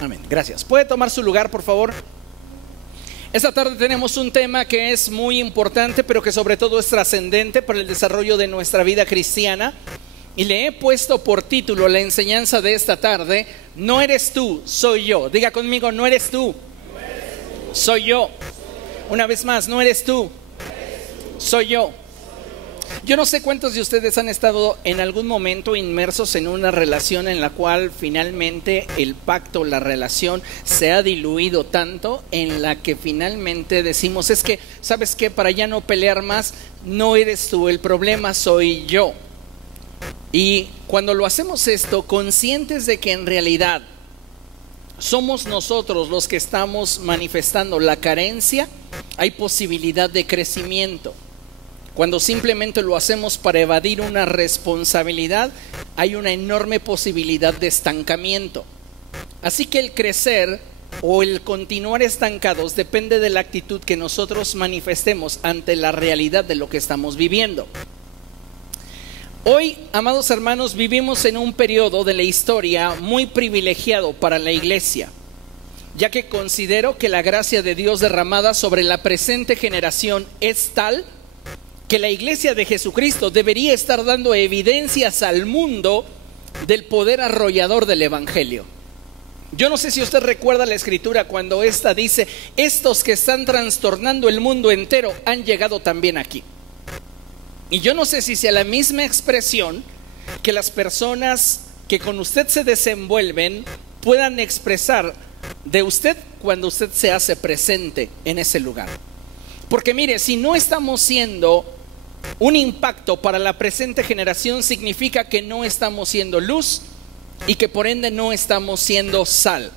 Amén. Gracias. ¿Puede tomar su lugar, por favor? Esta tarde tenemos un tema que es muy importante, pero que sobre todo es trascendente para el desarrollo de nuestra vida cristiana. Y le he puesto por título a la enseñanza de esta tarde: no eres tú, soy yo. Diga conmigo: no eres tú, soy yo. Una vez más: no eres tú, soy yo. Yo no sé cuántos de ustedes han estado en algún momento inmersos en una relación en la cual finalmente el pacto, la relación se ha diluido tanto, en la que finalmente decimos: es que, ¿sabes qué? Para ya no pelear más, no eres tú, el problema soy yo. Y cuando lo hacemos esto, conscientes de que en realidad somos nosotros los que estamos manifestando la carencia, hay posibilidad de crecimiento. Cuando simplemente lo hacemos para evadir una responsabilidad, hay una enorme posibilidad de estancamiento. Así que el crecer o el continuar estancados depende de la actitud que nosotros manifestemos ante la realidad de lo que estamos viviendo. Hoy, amados hermanos, vivimos en un periodo de la historia muy privilegiado para la iglesia, ya que considero que la gracia de Dios derramada sobre la presente generación es tal que la iglesia de Jesucristo debería estar dando evidencias al mundo del poder arrollador del evangelio. Yo no sé si usted recuerda la escritura cuando esta dice: estos que están trastornando el mundo entero han llegado también aquí. Y yo no sé si sea la misma expresión que las personas que con usted se desenvuelven puedan expresar de usted cuando usted se hace presente en ese lugar. Porque mire, si no estamos siendo un impacto para la presente generación, significa que no estamos siendo luz y que por ende no estamos siendo sal.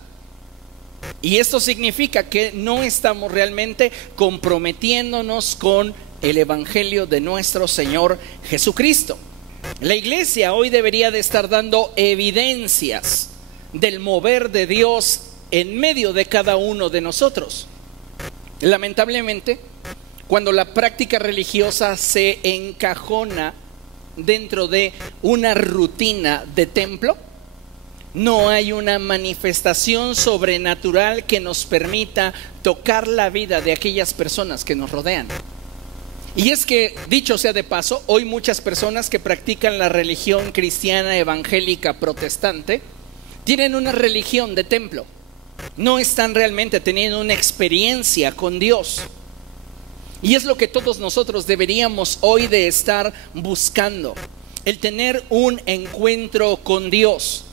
Y esto significa que no estamos realmente comprometiéndonos con el evangelio de nuestro Señor Jesucristo. La iglesia hoy debería de estar dando evidencias del mover de Dios en medio de cada uno de nosotros. Lamentablemente, cuando la práctica religiosa se encajona dentro de una rutina de templo, no hay una manifestación sobrenatural que nos permita tocar la vida de aquellas personas que nos rodean. Y es que, dicho sea de paso, hoy muchas personas que practican la religión cristiana evangélica protestante tienen una religión de templo. No están realmente teniendo una experiencia con Dios. Y es lo que todos nosotros deberíamos hoy de estar buscando: el tener un encuentro con Dios.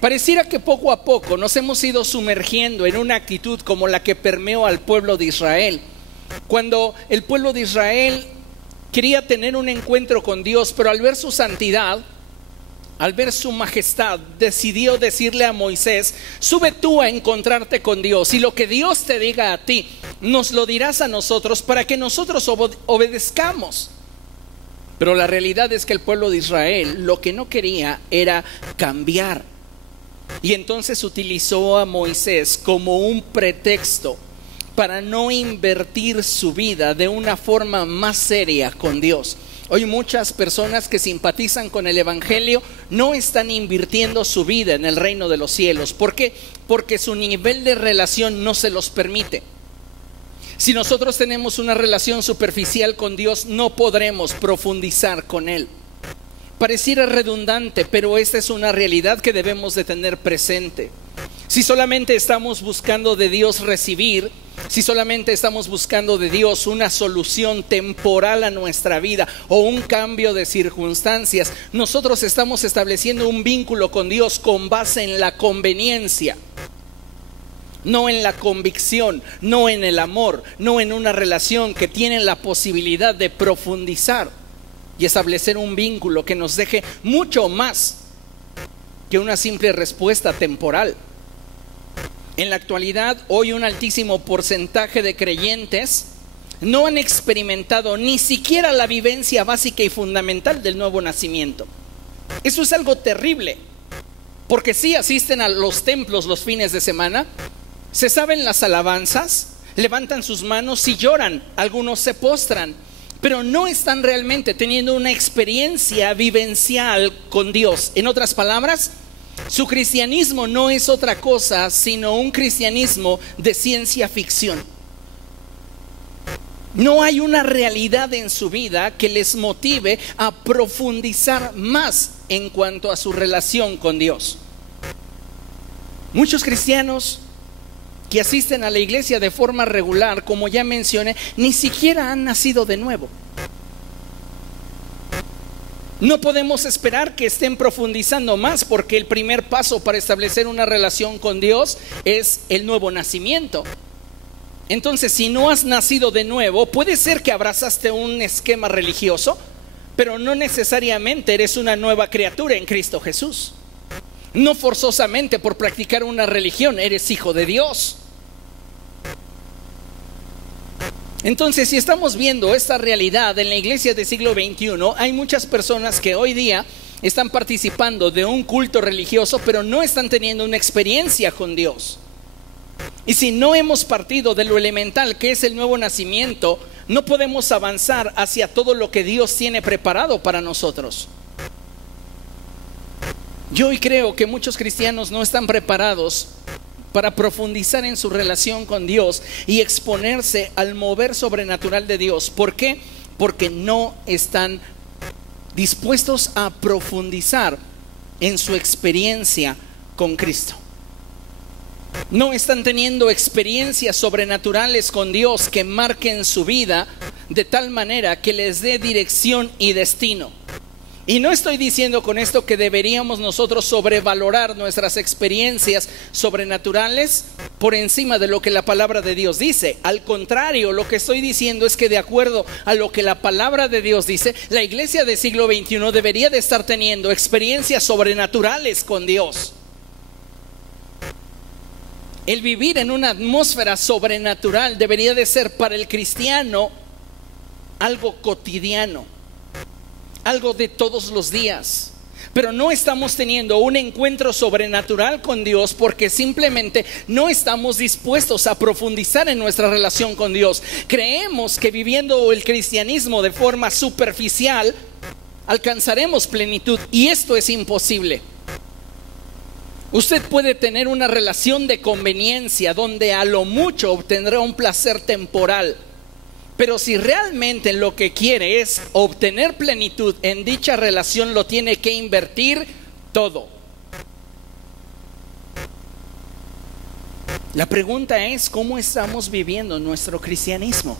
Pareciera que poco a poco nos hemos ido sumergiendo en una actitud como la que permeó al pueblo de Israel. Cuando el pueblo de Israel quería tener un encuentro con Dios, pero al ver su santidad, al ver su majestad, decidió decirle a Moisés: sube tú a encontrarte con Dios, y lo que Dios te diga a ti, nos lo dirás a nosotros para que nosotros obedezcamos. Pero la realidad es que el pueblo de Israel lo que no quería era cambiar. Y entonces utilizó a Moisés como un pretexto para no invertir su vida de una forma más seria con Dios. Hoy muchas personas que simpatizan con el evangelio no están invirtiendo su vida en el reino de los cielos. ¿Por qué? Porque su nivel de relación no se los permite. Si nosotros tenemos una relación superficial con Dios, no podremos profundizar con Él. Pareciera redundante, pero esta es una realidad que debemos de tener presente. Si solamente estamos buscando de Dios recibir, si solamente estamos buscando de Dios una solución temporal a nuestra vida o un cambio de circunstancias, nosotros estamos estableciendo un vínculo con Dios con base en la conveniencia, no en la convicción, no en el amor, no en una relación que tiene la posibilidad de profundizar y establecer un vínculo que nos deje mucho más que una simple respuesta temporal. En la actualidad, hoy un altísimo porcentaje de creyentes no han experimentado ni siquiera la vivencia básica y fundamental del nuevo nacimiento. Eso es algo terrible, porque sí asisten a los templos los fines de semana, se saben las alabanzas, levantan sus manos y lloran, algunos se postran, pero no están realmente teniendo una experiencia vivencial con Dios. En otras palabras, Su cristianismo no es otra cosa sino un cristianismo de ciencia ficción. No hay una realidad en su vida que les motive a profundizar más en cuanto a su relación con Dios. Muchos cristianos que asisten a la iglesia de forma regular, como ya mencioné, ni siquiera han nacido de nuevo. No podemos esperar que estén profundizando más, porque el primer paso para establecer una relación con Dios es el nuevo nacimiento. Entonces, si no has nacido de nuevo, puede ser que abrazaste un esquema religioso, pero no necesariamente eres una nueva criatura en Cristo Jesús. No forzosamente por practicar una religión eres hijo de Dios. Entonces, si estamos viendo esta realidad en la iglesia del siglo XXI, hay muchas personas que hoy día están participando de un culto religioso, pero no están teniendo una experiencia con Dios. Y si no hemos partido de lo elemental que es el nuevo nacimiento, no podemos avanzar hacia todo lo que Dios tiene preparado para nosotros. Yo hoy creo que muchos cristianos no están preparados para profundizar en su relación con Dios y exponerse al mover sobrenatural de Dios. ¿Por qué? Porque no están dispuestos a profundizar en su experiencia con Cristo. No están teniendo experiencias sobrenaturales con Dios que marquen su vida de tal manera que les dé dirección y destino. Y no estoy diciendo con esto que deberíamos nosotros sobrevalorar nuestras experiencias sobrenaturales por encima de lo que la palabra de Dios dice. Al contrario, lo que estoy diciendo es que de acuerdo a lo que la palabra de Dios dice, la iglesia del siglo XXI debería de estar teniendo experiencias sobrenaturales con Dios. El vivir en una atmósfera sobrenatural debería de ser para el cristiano algo cotidiano, algo de todos los días. Pero no estamos teniendo un encuentro sobrenatural con Dios porque simplemente no estamos dispuestos a profundizar en nuestra relación con Dios. Creemos que viviendo el cristianismo de forma superficial alcanzaremos plenitud, y esto es imposible. Usted puede tener una relación de conveniencia donde a lo mucho obtendrá un placer temporal, pero si realmente lo que quiere es obtener plenitud en dicha relación, lo tiene que invertir todo. La pregunta es, ¿cómo estamos viviendo nuestro cristianismo?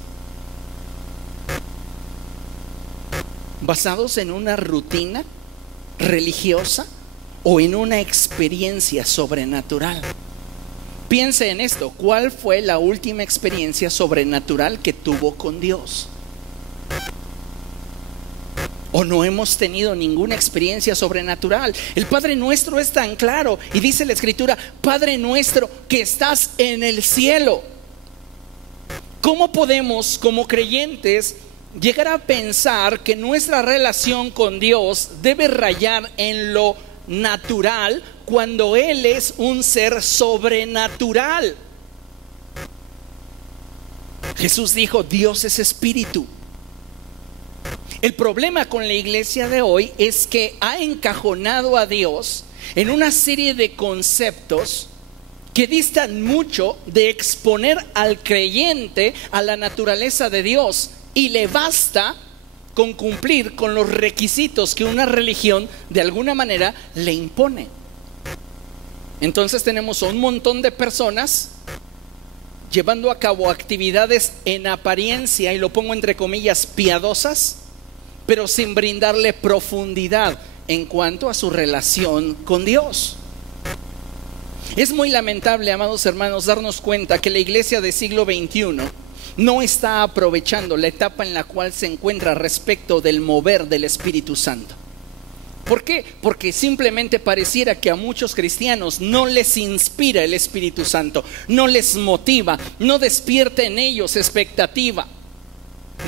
¿Basados en una rutina religiosa o en una experiencia sobrenatural? Piense en esto, ¿cuál fue la última experiencia sobrenatural que tuvo con Dios? ¿O no hemos tenido ninguna experiencia sobrenatural? El Padre Nuestro es tan claro y dice la Escritura: Padre nuestro que estás en el cielo. ¿Cómo podemos como creyentes llegar a pensar que nuestra relación con Dios debe rayar en lo natural cuando Él es un ser sobrenatural? Jesús dijo: Dios es espíritu. El problema con la iglesia de hoy es que ha encajonado a Dios en una serie de conceptos que distan mucho de exponer al creyente a la naturaleza de Dios, y le basta con cumplir con los requisitos que una religión de alguna manera le impone. Entonces tenemos un montón de personas llevando a cabo actividades en apariencia, y lo pongo entre comillas, piadosas, pero sin brindarle profundidad en cuanto a su relación con Dios. Es muy lamentable, amados hermanos, darnos cuenta que la iglesia del siglo XXI no está aprovechando la etapa en la cual se encuentra respecto del mover del Espíritu Santo. ¿Por qué? Porque simplemente pareciera que a muchos cristianos no les inspira el Espíritu Santo, no les motiva, no despierta en ellos expectativa,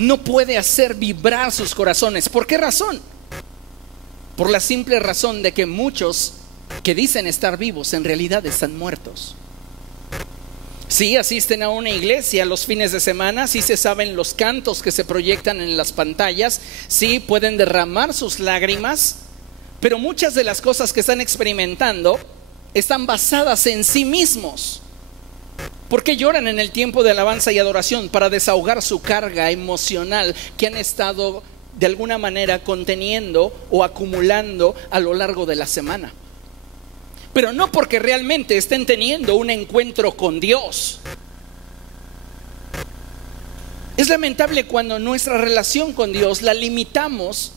no puede hacer vibrar sus corazones. ¿Por qué razón? Por la simple razón de que muchos que dicen estar vivos en realidad están muertos. Sí, asisten a una iglesia los fines de semana, sí se saben los cantos que se proyectan en las pantallas, sí pueden derramar sus lágrimas, Pero muchas de las cosas que están experimentando están basadas en sí mismos. ¿Por qué lloran en el tiempo de alabanza y adoración? Para desahogar su carga emocional que han estado de alguna manera conteniendo o acumulando a lo largo de la semana. Pero no porque realmente estén teniendo un encuentro con Dios. Es lamentable cuando nuestra relación con Dios la limitamos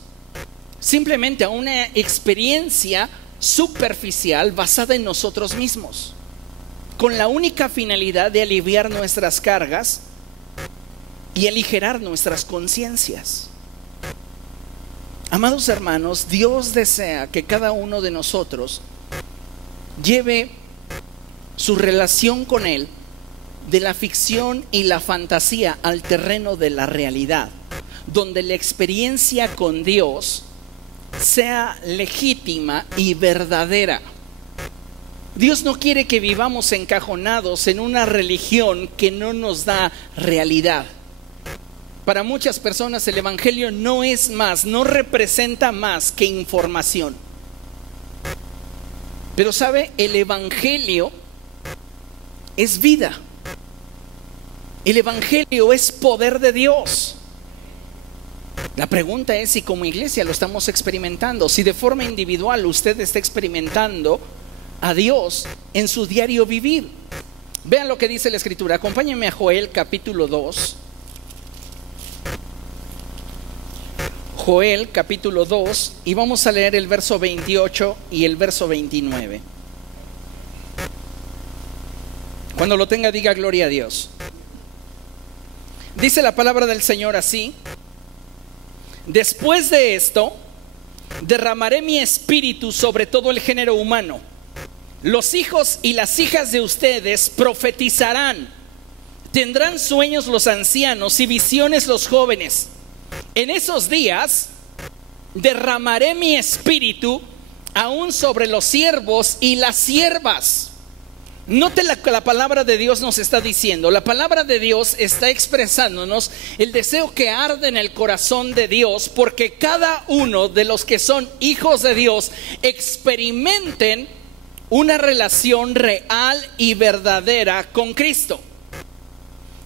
simplemente a una experiencia superficial basada en nosotros mismos, con la única finalidad de aliviar nuestras cargas y aligerar nuestras conciencias. Amados hermanos, Dios desea que cada uno de nosotros lleve su relación con Él de la ficción y la fantasía al terreno de la realidad, donde la experiencia con Dios sea legítima y verdadera. Dios no quiere que vivamos encajonados en una religión que no nos da realidad. Para muchas personas el evangelio no es más, no representa más que información. Pero ¿sabe? El evangelio es vida. El evangelio es poder de Dios. La pregunta es si como iglesia lo estamos experimentando, si de forma individual usted está experimentando a Dios en su diario vivir. Vean lo que dice la Escritura. Acompáñenme a Joel capítulo 2. Joel capítulo 2, y vamos a leer el verso 28 y el verso 29. Cuando lo tenga, diga gloria a Dios. Dice la palabra del Señor así: después de esto, derramaré mi espíritu sobre todo el género humano. Los hijos y las hijas de ustedes profetizarán. Tendrán sueños los ancianos y visiones los jóvenes. En esos días derramaré mi espíritu aún sobre los siervos y las siervas. Note la palabra de Dios nos está diciendo. La palabra de Dios está expresándonos el deseo que arde en el corazón de Dios, porque cada uno de los que son hijos de Dios experimenten una relación real y verdadera con Cristo.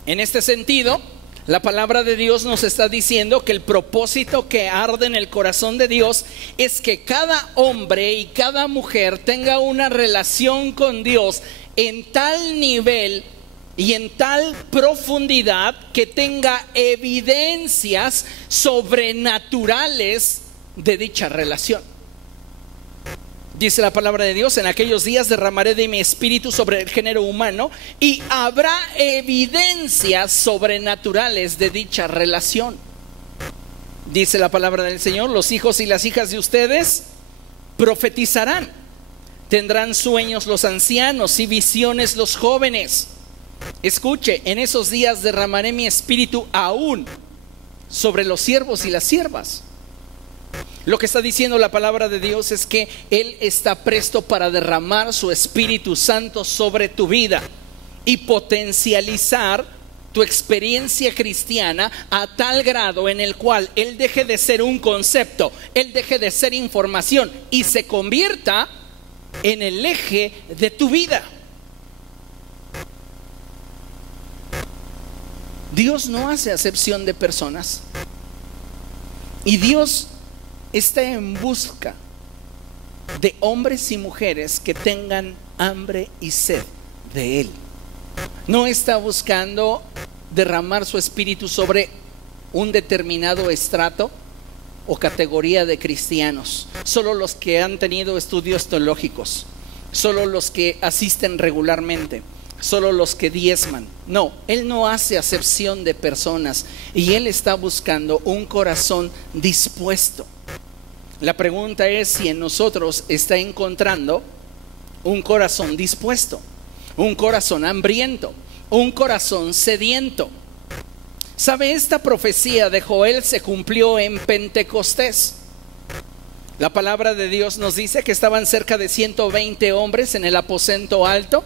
En este sentido, la palabra de Dios nos está diciendo que el propósito que arde en el corazón de Dios es que cada hombre y cada mujer tenga una relación con Dios en tal nivel y en tal profundidad que tenga evidencias sobrenaturales de dicha relación. Dice la palabra de Dios: en aquellos días derramaré de mi espíritu sobre el género humano y habrá evidencias sobrenaturales de dicha relación. Dice la palabra del Señor: los hijos y las hijas de ustedes profetizarán. Tendrán sueños los ancianos y visiones los jóvenes. Escuche, en esos días derramaré mi espíritu aún sobre los siervos y las siervas. Lo que está diciendo la palabra de Dios es que Él está presto para derramar su Espíritu Santo sobre tu vida y potencializar tu experiencia cristiana a tal grado en el cual Él deje de ser un concepto, Él deje de ser información y se convierta en el eje de tu vida. Dios no hace acepción de personas, y Dios está en busca de hombres y mujeres que tengan hambre y sed de Él. No está buscando derramar su espíritu sobre un determinado estrato o categoría de cristianos, solo los que han tenido estudios teológicos, solo los que asisten regularmente, solo los que diezman. No, Él no hace acepción de personas, y Él está buscando un corazón dispuesto. La pregunta es si en nosotros está encontrando un corazón dispuesto, un corazón hambriento, un corazón sediento. ¿Sabe? Esta profecía de Joel se cumplió en Pentecostés. La palabra de Dios nos dice que estaban cerca de 120 hombres en el aposento alto,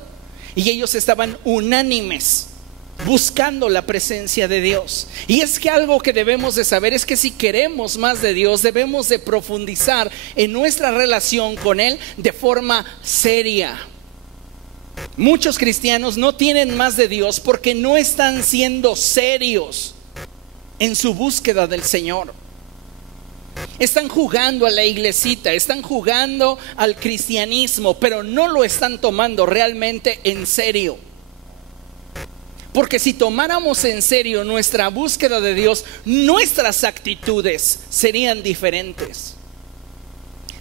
y ellos estaban unánimes buscando la presencia de Dios. Y es que algo que debemos de saber es que si queremos más de Dios, debemos de profundizar en nuestra relación con Él de forma seria. Muchos cristianos no tienen más de Dios porque no están siendo serios en su búsqueda del Señor. Están jugando a la iglesita, están jugando al cristianismo, pero no lo están tomando realmente en serio. Porque si tomáramos en serio nuestra búsqueda de Dios, nuestras actitudes serían diferentes.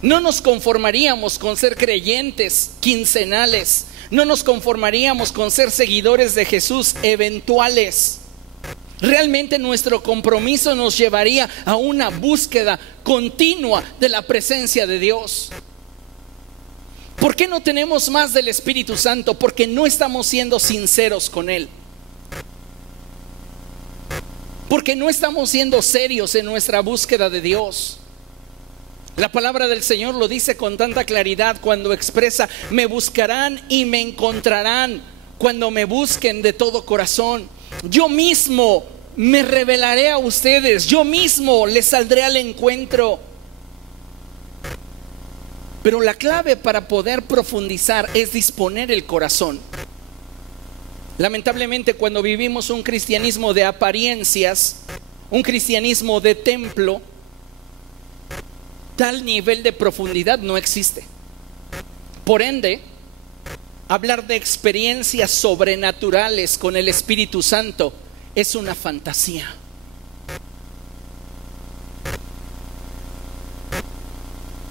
No nos conformaríamos con ser creyentes quincenales. No nos conformaríamos con ser seguidores de Jesús eventuales. Realmente nuestro compromiso nos llevaría a una búsqueda continua de la presencia de Dios. ¿Por qué no tenemos más del Espíritu Santo? Porque no estamos siendo sinceros con Él. Porque no estamos siendo serios en nuestra búsqueda de Dios. La palabra del Señor lo dice con tanta claridad cuando expresa: me buscarán y me encontrarán cuando me busquen de todo corazón. Yo mismo me revelaré a ustedes, yo mismo les saldré al encuentro. Pero la clave para poder profundizar es disponer el corazón. Lamentablemente, cuando vivimos un cristianismo de apariencias, un cristianismo de templo, tal nivel de profundidad no existe. Por ende, hablar de experiencias sobrenaturales con el Espíritu Santo es una fantasía.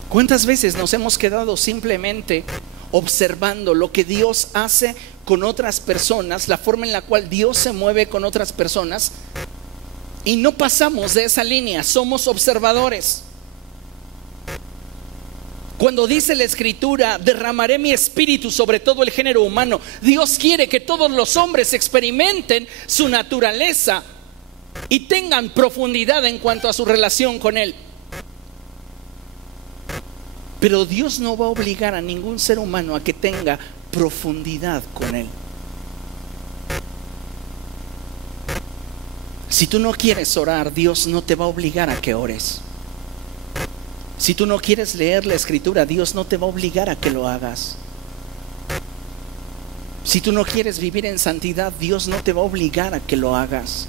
¿Cuántas veces nos hemos quedado simplemente observando lo que Dios hace con otras personas, la forma en la cual Dios se mueve con otras personas, y no pasamos de esa línea? Somos observadores. Cuando dice la Escritura: derramaré mi espíritu sobre todo el género humano, Dios quiere que todos los hombres experimenten su naturaleza y tengan profundidad en cuanto a su relación con Él. Pero Dios no va a obligar a ningún ser humano a que tenga profundidad con Él. Si tú no quieres orar, Dios no te va a obligar a que ores. Si tú no quieres leer la Escritura, Dios no te va a obligar a que lo hagas. Si tú no quieres vivir en santidad, Dios no te va a obligar a que lo hagas.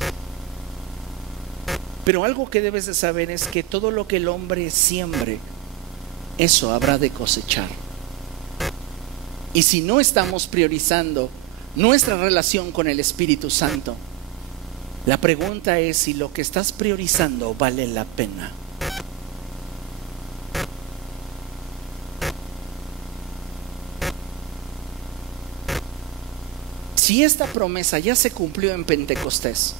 Pero algo que debes de saber es que todo lo que el hombre siembre, eso habrá de cosechar. Y si no estamos priorizando nuestra relación con el Espíritu Santo, la pregunta es si lo que estás priorizando vale la pena. Si esta promesa ya se cumplió en Pentecostés,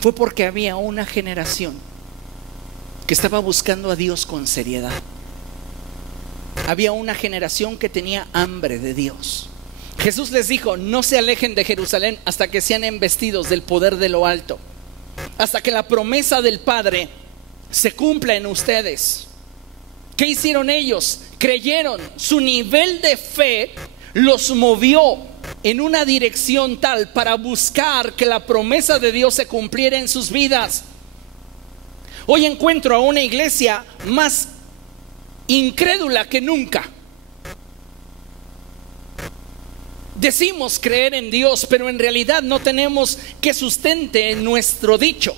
fue porque había una generación que estaba buscando a Dios con seriedad. Había una generación que tenía hambre de Dios. Jesús les dijo: no se alejen de Jerusalén hasta que sean embestidos del poder de lo alto, hasta que la promesa del Padre se cumpla en ustedes. ¿Qué hicieron ellos? Creyeron. Su nivel de fe los movió en una dirección tal para buscar que la promesa de Dios se cumpliera en sus vidas. Hoy encuentro a una iglesia más incrédula que nunca. Decimos creer en Dios, pero en realidad no tenemos que sustente nuestro dicho.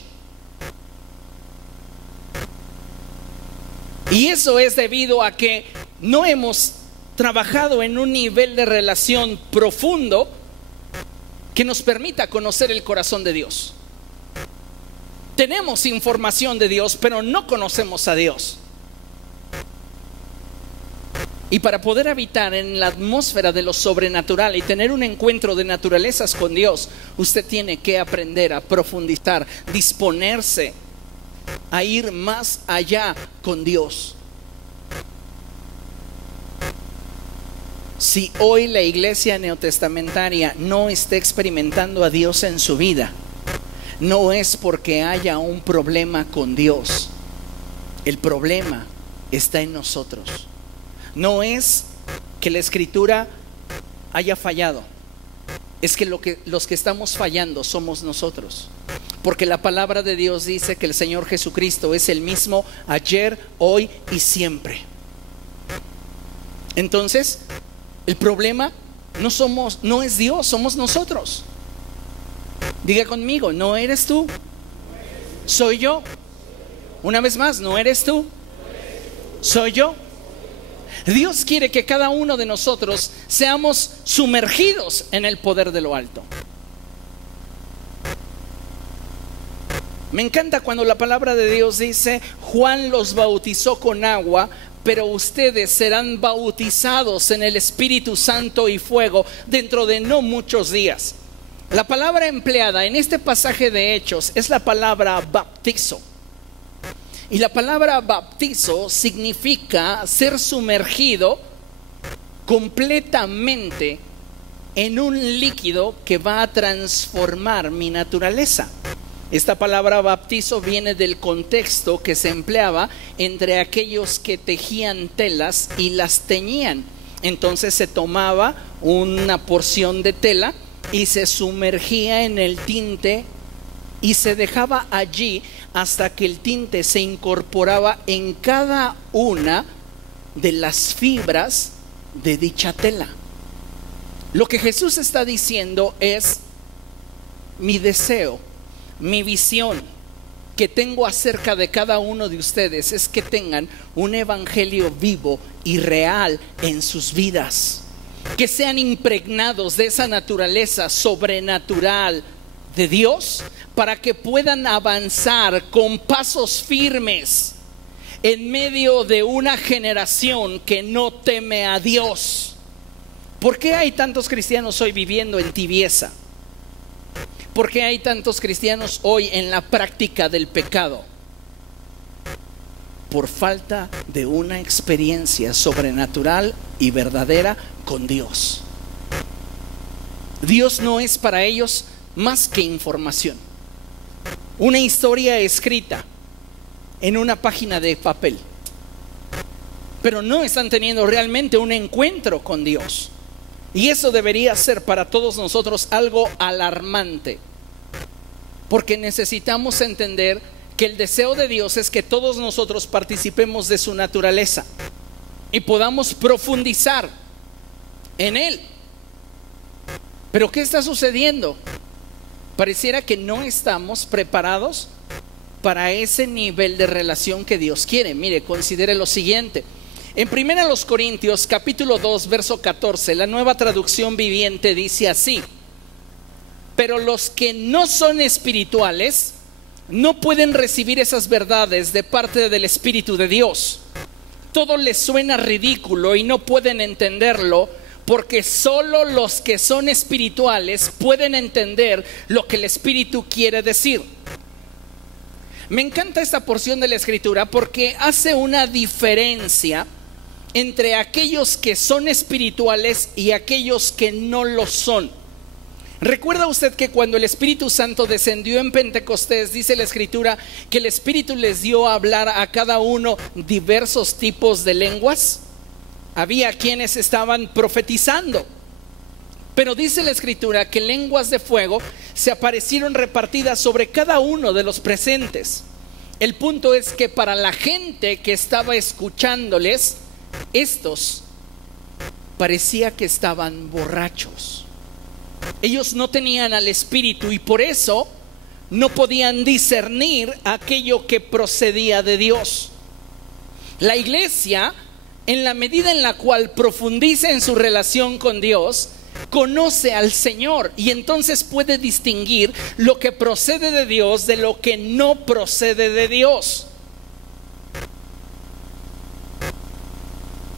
Y eso es debido a que no hemos trabajado en un nivel de relación profundo que nos permita conocer el corazón de Dios. Tenemos información de Dios, pero no conocemos a Dios. Y para poder habitar en la atmósfera de lo sobrenatural y tener un encuentro de naturalezas con Dios, usted tiene que aprender a profundizar, disponerse a ir más allá con Dios. Si hoy la iglesia neotestamentaria no está experimentando a Dios en su vida, no es porque haya un problema con Dios. El problema está en nosotros. No es que la Escritura haya fallado. es que los que estamos fallando somos nosotros. Porque la palabra de Dios dice que el Señor Jesucristo es el mismo ayer, hoy y siempre. Entonces, el problema no es Dios, somos nosotros. Diga conmigo, no eres tú, soy yo. Una vez más, no eres tú, soy yo. Dios quiere que cada uno de nosotros seamos sumergidos en el poder de lo alto. Me encanta cuando la palabra de Dios dice: Juan los bautizó con agua, pero ustedes serán bautizados en el Espíritu Santo y fuego dentro de no muchos días. La palabra empleada en este pasaje de Hechos es la palabra baptizo. Y la palabra bautizo significa ser sumergido completamente en un líquido que va a transformar mi naturaleza. Esta palabra bautizo viene del contexto que se empleaba entre aquellos que tejían telas y las teñían. Entonces se tomaba una porción de tela y se sumergía en el tinte y se dejaba allí hasta que el tinte se incorporaba en cada una de las fibras de dicha tela. Lo que Jesús está diciendo es: mi deseo, mi visión que tengo acerca de cada uno de ustedes es que tengan un evangelio vivo y real en sus vidas, que sean impregnados de esa naturaleza sobrenatural de Dios, para que puedan avanzar con pasos firmes en medio de una generación que no teme a Dios. ¿Por qué hay tantos cristianos hoy viviendo en tibieza? ¿Por qué hay tantos cristianos hoy en la práctica del pecado? Por falta de una experiencia sobrenatural y verdadera con Dios. Dios no es para ellos más que información, una historia escrita en una página de papel, pero no están teniendo realmente un encuentro con Dios. Y eso debería ser para todos nosotros algo alarmante, porque necesitamos entender que el deseo de Dios es que todos nosotros participemos de su naturaleza y podamos profundizar en Él. Pero ¿qué está sucediendo? Pareciera que no estamos preparados para ese nivel de relación que Dios quiere. Mire, considere lo siguiente. En 1 Corintios capítulo 2 verso 14, la Nueva Traducción Viviente dice así: pero los que no son espirituales no pueden recibir esas verdades de parte del Espíritu de Dios. Todo les suena ridículo y no pueden entenderlo, porque solo los que son espirituales pueden entender lo que el Espíritu quiere decir. Me encanta esta porción de la Escritura porque hace una diferencia entre aquellos que son espirituales y aquellos que no lo son. ¿Recuerda usted que cuando el Espíritu Santo descendió en Pentecostés, dice la Escritura que el Espíritu les dio a hablar a cada uno diversos tipos de lenguas? Había quienes estaban profetizando, pero dice la Escritura que lenguas de fuego se aparecieron repartidas sobre cada uno de los presentes. El punto es que para la gente que estaba escuchándoles, estos parecía que estaban borrachos. Ellos no tenían al Espíritu y por eso no podían discernir aquello que procedía de Dios. La iglesia, en la medida en la cual profundiza en su relación con Dios, conoce al Señor y entonces puede distinguir lo que procede de Dios de lo que no procede de Dios.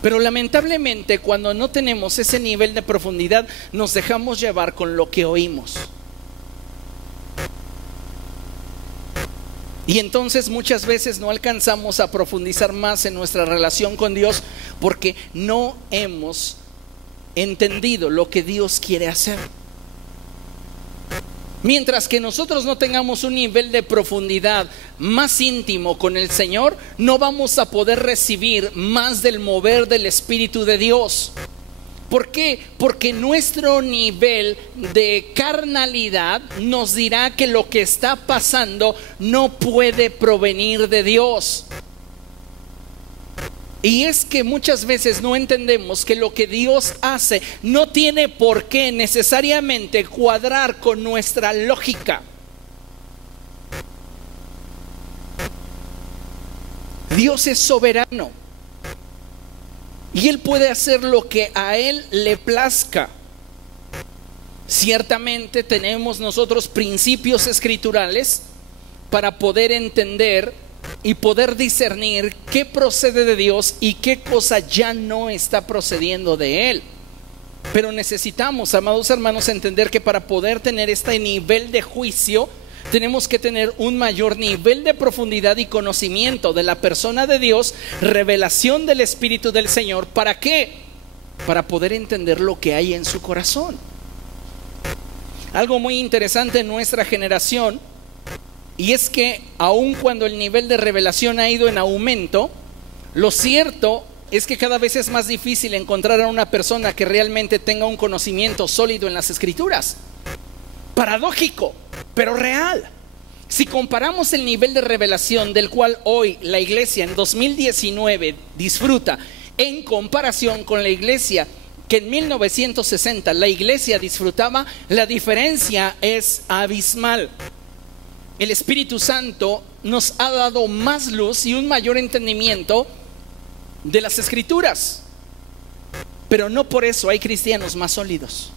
Pero lamentablemente, cuando no tenemos ese nivel de profundidad, nos dejamos llevar con lo que oímos. Y entonces muchas veces no alcanzamos a profundizar más en nuestra relación con Dios porque no hemos entendido lo que Dios quiere hacer. Mientras que nosotros no tengamos un nivel de profundidad más íntimo con el Señor, no vamos a poder recibir más del mover del Espíritu de Dios. ¿Por qué? Porque nuestro nivel de carnalidad nos dirá que lo que está pasando no puede provenir de Dios. Y es que muchas veces no entendemos que lo que Dios hace no tiene por qué necesariamente cuadrar con nuestra lógica. Dios es soberano y Él puede hacer lo que a Él le plazca. Ciertamente tenemos nosotros principios escriturales para poder entender y poder discernir qué procede de Dios y qué cosa ya no está procediendo de Él. Pero necesitamos, amados hermanos, entender que para poder tener este nivel de juicio, tenemos que tener un mayor nivel de profundidad y conocimiento de la persona de Dios, revelación del Espíritu del Señor. ¿Para qué? Para poder entender lo que hay en su corazón. Algo muy interesante en nuestra generación, y es que aun cuando el nivel de revelación ha ido en aumento, lo cierto es que cada vez es más difícil encontrar a una persona que realmente tenga un conocimiento sólido en las Escrituras. Paradójico, pero real. Si comparamos el nivel de revelación del cual hoy la iglesia en 2019 disfruta en comparación con la iglesia que en 1960 la iglesia disfrutaba, la diferencia es abismal. El Espíritu Santo nos ha dado más luz y un mayor entendimiento de las Escrituras, pero no por eso hay cristianos más sólidos.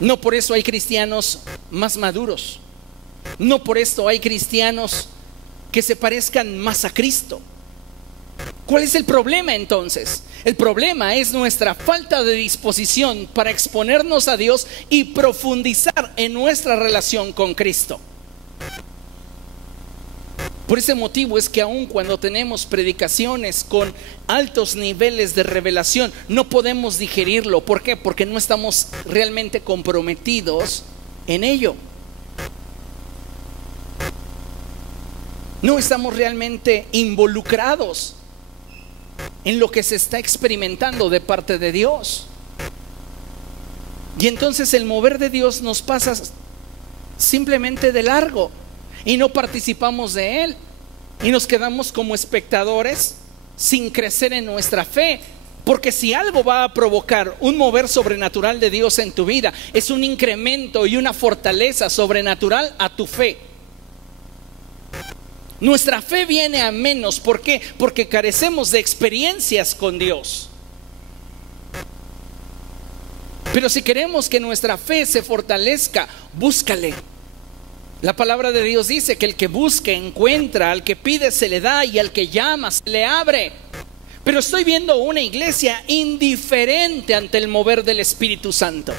No por eso hay cristianos más maduros. No por esto hay cristianos que se parezcan más a Cristo. ¿Cuál es el problema entonces? El problema es nuestra falta de disposición para exponernos a Dios y profundizar en nuestra relación con Cristo. Por ese motivo es que aun cuando tenemos predicaciones con altos niveles de revelación, no podemos digerirlo. ¿Por qué? Porque no estamos realmente comprometidos en ello. No estamos realmente involucrados en lo que se está experimentando de parte de Dios. Y entonces el mover de Dios nos pasa simplemente de largo y no participamos de Él, y nos quedamos como espectadores sin crecer en nuestra fe. Porque si algo va a provocar un mover sobrenatural de Dios en tu vida, es un incremento y una fortaleza sobrenatural a tu fe. Nuestra fe viene a menos. ¿Por qué? Porque carecemos de experiencias con Dios. Pero si queremos que nuestra fe se fortalezca, búscale. La palabra de Dios dice que el que busca encuentra, al que pide se le da y al que llama se le abre. Pero estoy viendo una iglesia indiferente ante el mover del Espíritu Santo.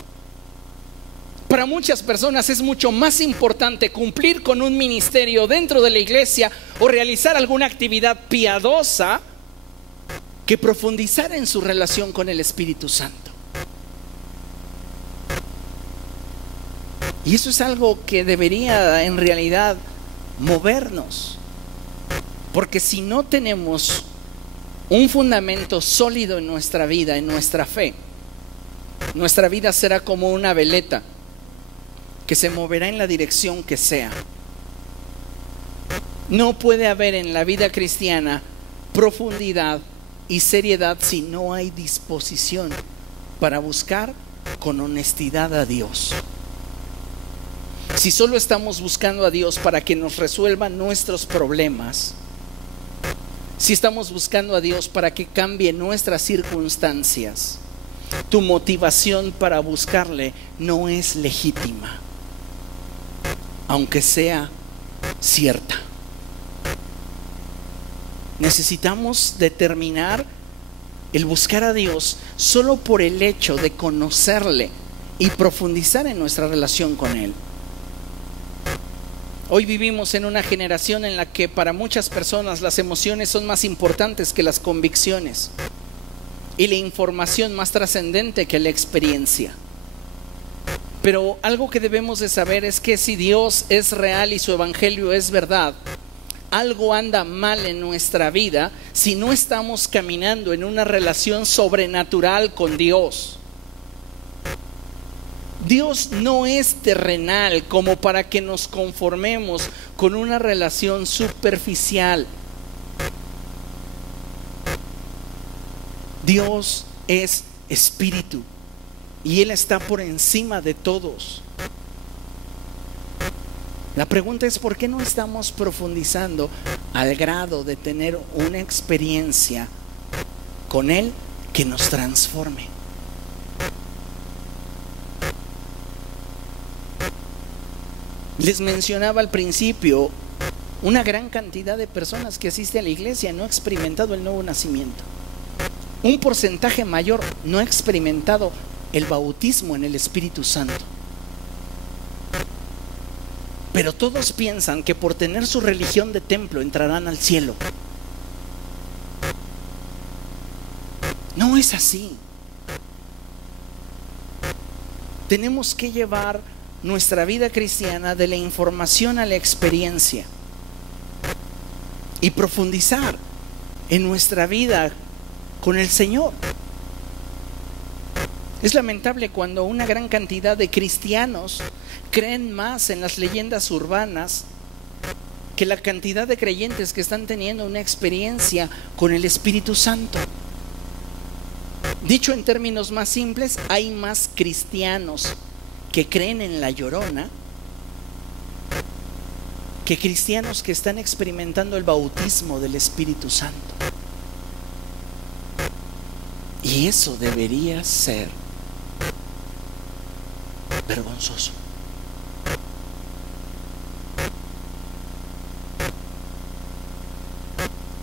Para muchas personas es mucho más importante cumplir con un ministerio dentro de la iglesia o realizar alguna actividad piadosa que profundizar en su relación con el Espíritu Santo. Y eso es algo que debería en realidad movernos. Porque si no tenemos un fundamento sólido en nuestra vida, en nuestra fe, nuestra vida será como una veleta que se moverá en la dirección que sea. No puede haber en la vida cristiana profundidad y seriedad si no hay disposición para buscar con honestidad a Dios. Si solo estamos buscando a Dios para que nos resuelva nuestros problemas, si estamos buscando a Dios para que cambie nuestras circunstancias, tu motivación para buscarle no es legítima, aunque sea cierta. Necesitamos determinar el buscar a Dios solo por el hecho de conocerle y profundizar en nuestra relación con Él. Hoy vivimos en una generación en la que para muchas personas las emociones son más importantes que las convicciones y la información más trascendente que la experiencia. Pero algo que debemos de saber es que si Dios es real y su evangelio es verdad, algo anda mal en nuestra vida si no estamos caminando en una relación sobrenatural con Dios. Dios no es terrenal como para que nos conformemos con una relación superficial. Dios es espíritu y Él está por encima de todos. La pregunta es: ¿por qué no estamos profundizando al grado de tener una experiencia con Él que nos transforme? Les mencionaba al principio, una gran cantidad de personas que asisten a la iglesia no ha experimentado el nuevo nacimiento. Un porcentaje mayor no ha experimentado el bautismo en el Espíritu Santo. Pero todos piensan que por tener su religión de templo entrarán al cielo. No es así. Tenemos que llevar nuestra vida cristiana de la información a la experiencia y profundizar en nuestra vida con el Señor. Es lamentable cuando una gran cantidad de cristianos creen más en las leyendas urbanas que la cantidad de creyentes que están teniendo una experiencia con el Espíritu Santo. Dicho en términos más simples, hay más cristianos que creen en la Llorona que cristianos que están experimentando el bautismo del Espíritu Santo. Y eso debería ser vergonzoso.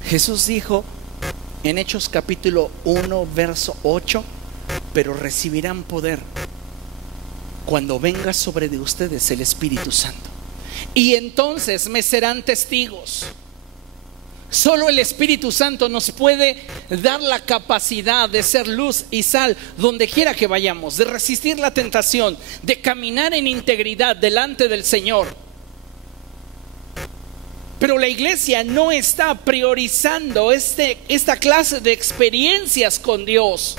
Jesús dijo en Hechos capítulo 1 verso 8: pero recibirán poder cuando venga sobre de ustedes el Espíritu Santo, y entonces me serán testigos. Solo el Espíritu Santo nos puede dar la capacidad de ser luz y sal donde quiera que vayamos, de resistir la tentación, de caminar en integridad delante del Señor. Pero la iglesia no está priorizando esta clase de experiencias con Dios.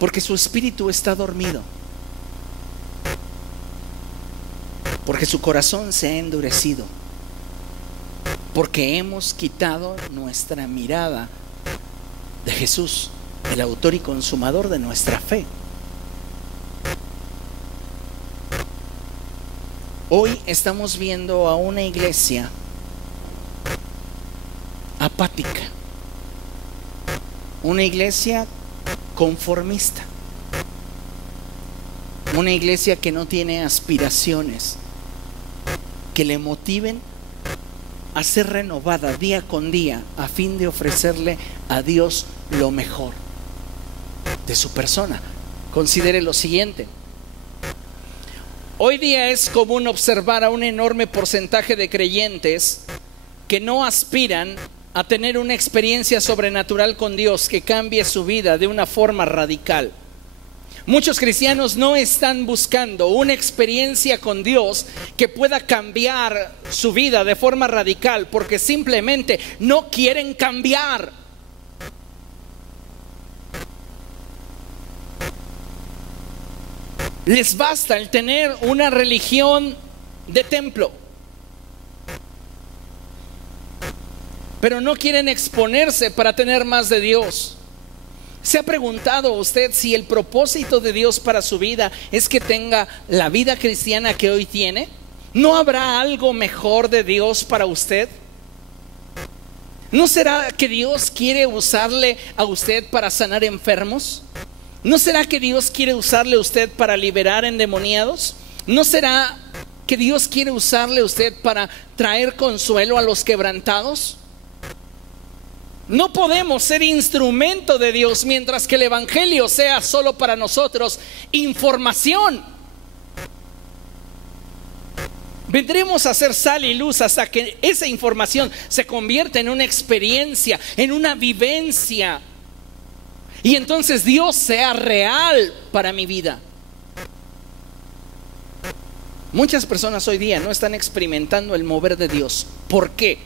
Porque su espíritu está dormido. Porque su corazón se ha endurecido. Porque hemos quitado nuestra mirada de Jesús, el autor y consumador de nuestra fe. Hoy estamos viendo a una iglesia apática, una iglesia conformista, una iglesia que no tiene aspiraciones que le motiven a ser renovada día con día a fin de ofrecerle a Dios lo mejor de su persona. Considere lo siguiente: hoy día es común observar a un enorme porcentaje de creyentes que no aspiran a tener una experiencia sobrenatural con Dios que cambie su vida de una forma radical. Muchos cristianos no están buscando una experiencia con Dios que pueda cambiar su vida de forma radical porque simplemente no quieren cambiar. Les basta el tener una religión de templo, pero no quieren exponerse para tener más de Dios. ¿Se ha preguntado usted si el propósito de Dios para su vida es que tenga la vida cristiana que hoy tiene? ¿No habrá algo mejor de Dios para usted? ¿No será que Dios quiere usarle a usted para sanar enfermos? ¿No será que Dios quiere usarle a usted para liberar endemoniados? ¿No será que Dios quiere usarle a usted para traer consuelo a los quebrantados? No podemos ser instrumento de Dios mientras que el evangelio sea solo para nosotros información. Vendremos a ser sal y luz hasta que esa información se convierta en una experiencia, en una vivencia, y entonces Dios sea real para mi vida. Muchas personas hoy día no están experimentando el mover de Dios. ¿Por qué?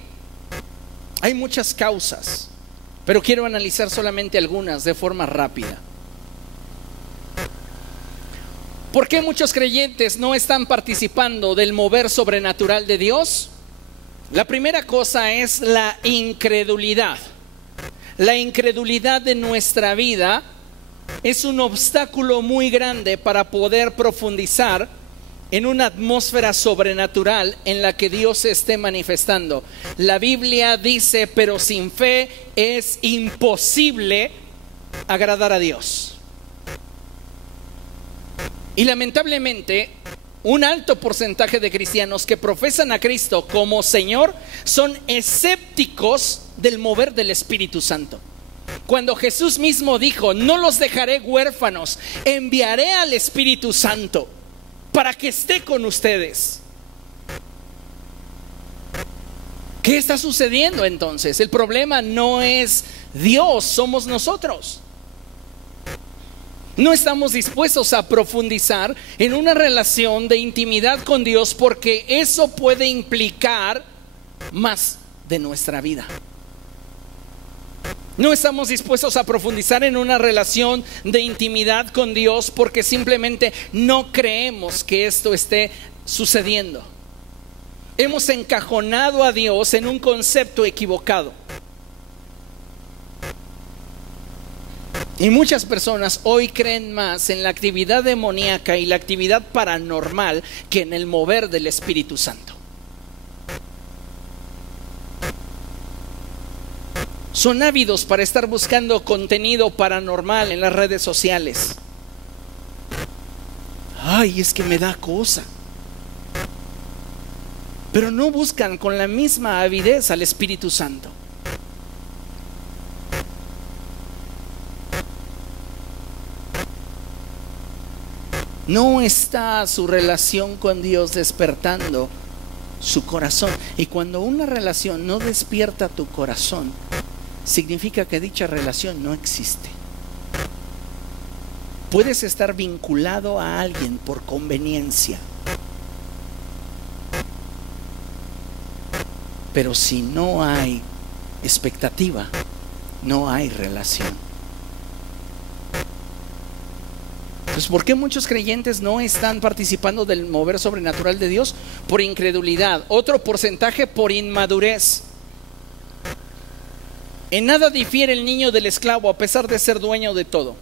Hay muchas causas. pero quiero analizar solamente algunas de forma rápida. ¿Por qué muchos creyentes no están participando del mover sobrenatural de Dios? La primera cosa es la incredulidad. La incredulidad de nuestra vida es un obstáculo muy grande para poder profundizar en una atmósfera sobrenatural en la que Dios se esté manifestando. La Biblia dice, pero sin fe es imposible agradar a Dios. Y lamentablemente, un alto porcentaje de cristianos que profesan a Cristo como Señor son escépticos del mover del Espíritu Santo. Cuando Jesús mismo dijo, no los dejaré huérfanos, enviaré al Espíritu Santo para que esté con ustedes. ¿Qué está sucediendo entonces? El problema no es Dios, somos nosotros. No estamos dispuestos a profundizar en una relación de intimidad con Dios porque eso puede implicar más de nuestra vida. No estamos dispuestos a profundizar en una relación de intimidad con Dios porque simplemente no creemos que esto esté sucediendo. Hemos encajonado a Dios en un concepto equivocado. Y muchas personas hoy creen más en la actividad demoníaca y la actividad paranormal que en el mover del Espíritu Santo. Son ávidos para estar buscando contenido paranormal en las redes sociales. Ay, es que me da cosa. Pero no buscan con la misma avidez al Espíritu Santo. No está su relación con Dios despertando su corazón. Y cuando una relación no despierta tu corazón, significa que dicha relación no existe. Puedes estar vinculado a alguien por conveniencia, pero si no hay expectativa, no hay relación. Entonces, ¿por qué muchos creyentes no están participando del mover sobrenatural de Dios? Por incredulidad. Otro porcentaje por inmadurez. En nada difiere el niño del esclavo a pesar de ser dueño de todo.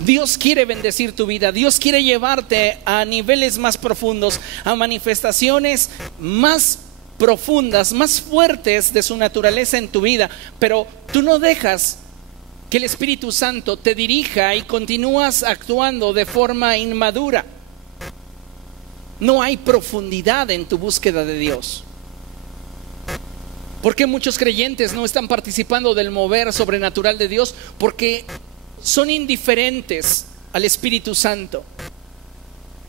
Dios quiere bendecir tu vida. Dios quiere llevarte a niveles más profundos, a manifestaciones más profundas, más fuertes de su naturaleza en tu vida. Pero tú no dejas que el Espíritu Santo te dirija y continúas actuando de forma inmadura. No hay profundidad en tu búsqueda de Dios. ¿Por qué muchos creyentes no están participando del mover sobrenatural de Dios? Porque son indiferentes al Espíritu Santo.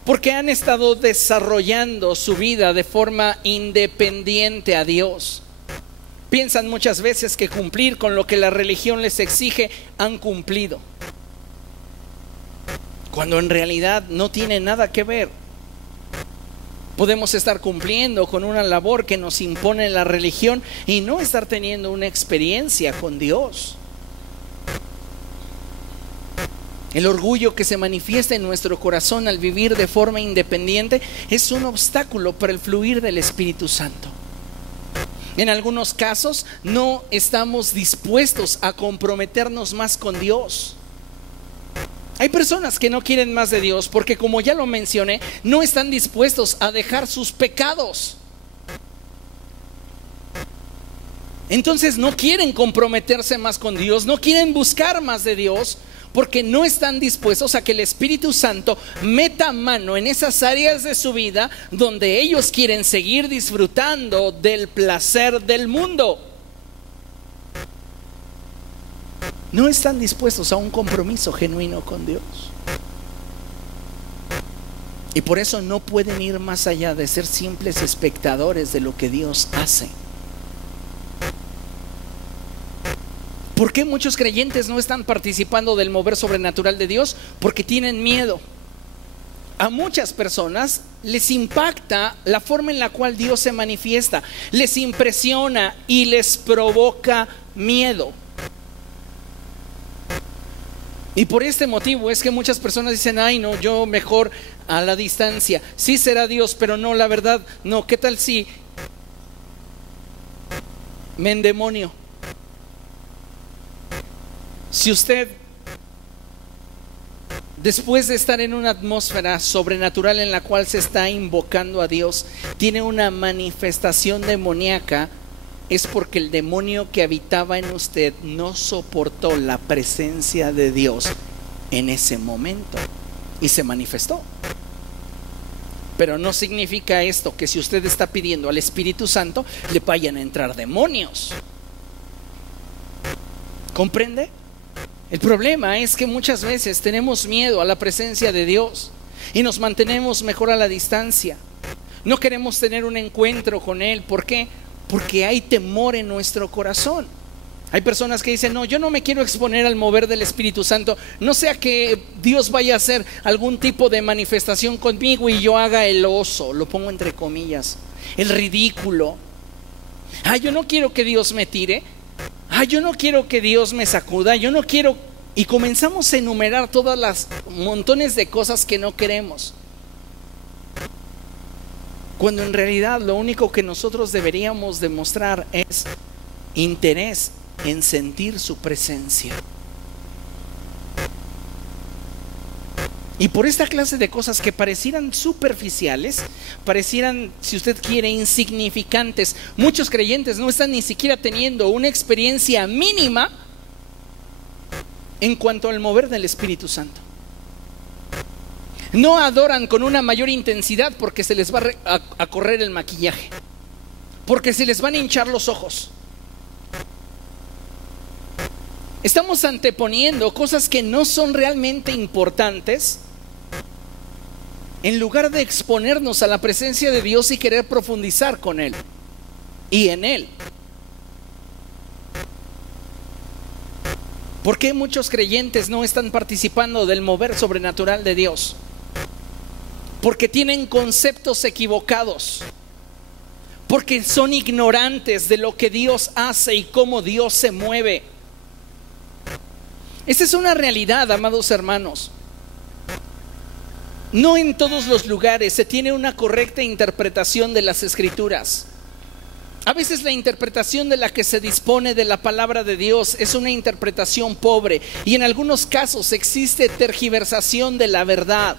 Porque han estado desarrollando su vida de forma independiente a Dios. Piensan muchas veces que cumplir con lo que la religión les exige han cumplido, cuando en realidad no tiene nada que ver. Podemos estar cumpliendo con una labor que nos impone la religión y no estar teniendo una experiencia con Dios. El orgullo que se manifiesta en nuestro corazón al vivir de forma independiente es un obstáculo para el fluir del Espíritu Santo. En algunos casos no estamos dispuestos a comprometernos más con Dios. Hay personas que no quieren más de Dios porque, como ya lo mencioné, no están dispuestos a dejar sus pecados. Entonces no quieren comprometerse más con Dios, no quieren buscar más de Dios, porque no están dispuestos a que el Espíritu Santo meta mano en esas áreas de su vida donde ellos quieren seguir disfrutando del placer del mundo. No están dispuestos a un compromiso genuino con Dios. Y por eso no pueden ir más allá de ser simples espectadores de lo que Dios hace. ¿Por qué muchos creyentes no están participando del mover sobrenatural de Dios? Porque tienen miedo. A muchas personas les impacta la forma en la cual Dios se manifiesta, les impresiona y les provoca miedo. Y por este motivo es que muchas personas dicen: ay no, yo mejor a la distancia. Sí será Dios, pero no, la verdad no. ¿Qué tal si me endemonio? Si usted, después de estar en una atmósfera sobrenatural en la cual se está invocando a Dios, tiene una manifestación demoníaca, es porque el demonio que habitaba en usted no soportó la presencia de Dios en ese momento y se manifestó. Pero no significa esto que si usted está pidiendo al Espíritu Santo le vayan a entrar demonios. ¿Comprende? El problema es que muchas veces tenemos miedo a la presencia de Dios y nos mantenemos mejor a la distancia. No queremos tener un encuentro con Él. ¿Por qué? Porque hay temor en nuestro corazón. Hay personas que dicen: no, yo no me quiero exponer al mover del Espíritu Santo, no sea que Dios vaya a hacer algún tipo de manifestación conmigo y yo haga el oso, lo pongo entre comillas, el ridículo. Yo no quiero que Dios me tire. Yo no quiero que Dios me sacuda. Yo no quiero. Y comenzamos a enumerar todas las montones de cosas que no queremos, cuando en realidad lo único que nosotros deberíamos demostrar es interés en sentir su presencia. Y por esta clase de cosas que parecieran superficiales, parecieran, si usted quiere, insignificantes, muchos creyentes no están ni siquiera teniendo una experiencia mínima en cuanto al mover del Espíritu Santo. No adoran con una mayor intensidad porque se les va a correr el maquillaje, porque se les van a hinchar los ojos. Estamos anteponiendo cosas que no son realmente importantes en lugar de exponernos a la presencia de Dios y querer profundizar con Él y en Él. ¿Por qué muchos creyentes no están participando del mover sobrenatural de Dios? Porque tienen conceptos equivocados, porque son ignorantes de lo que Dios hace y cómo Dios se mueve. Esta es una realidad, amados hermanos. No en todos los lugares se tiene una correcta interpretación de las Escrituras. A veces la interpretación de la que se dispone de la palabra de Dios es una interpretación pobre, y en algunos casos existe tergiversación de la verdad.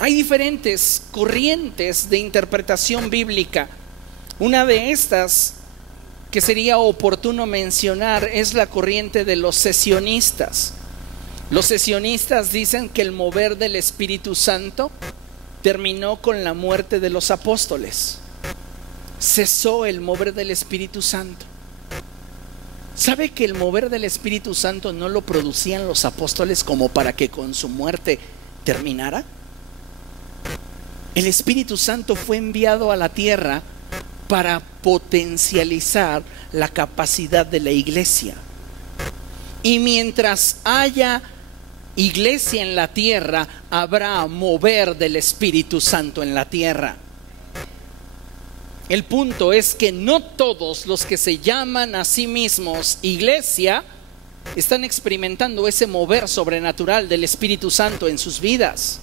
Hay diferentes corrientes de interpretación bíblica. Una de estas que sería oportuno mencionar es la corriente de los sesionistas. Los sesionistas dicen que el mover del Espíritu Santo terminó con la muerte de los apóstoles. Cesó el mover del Espíritu Santo. ¿Sabe que el mover del Espíritu Santo no lo producían los apóstoles como para que con su muerte terminara? El Espíritu Santo fue enviado a la tierra para potencializar la capacidad de la iglesia. Y mientras haya iglesia en la tierra, habrá mover del Espíritu Santo en la tierra. El punto es que no todos los que se llaman a sí mismos iglesia están experimentando ese mover sobrenatural del Espíritu Santo en sus vidas.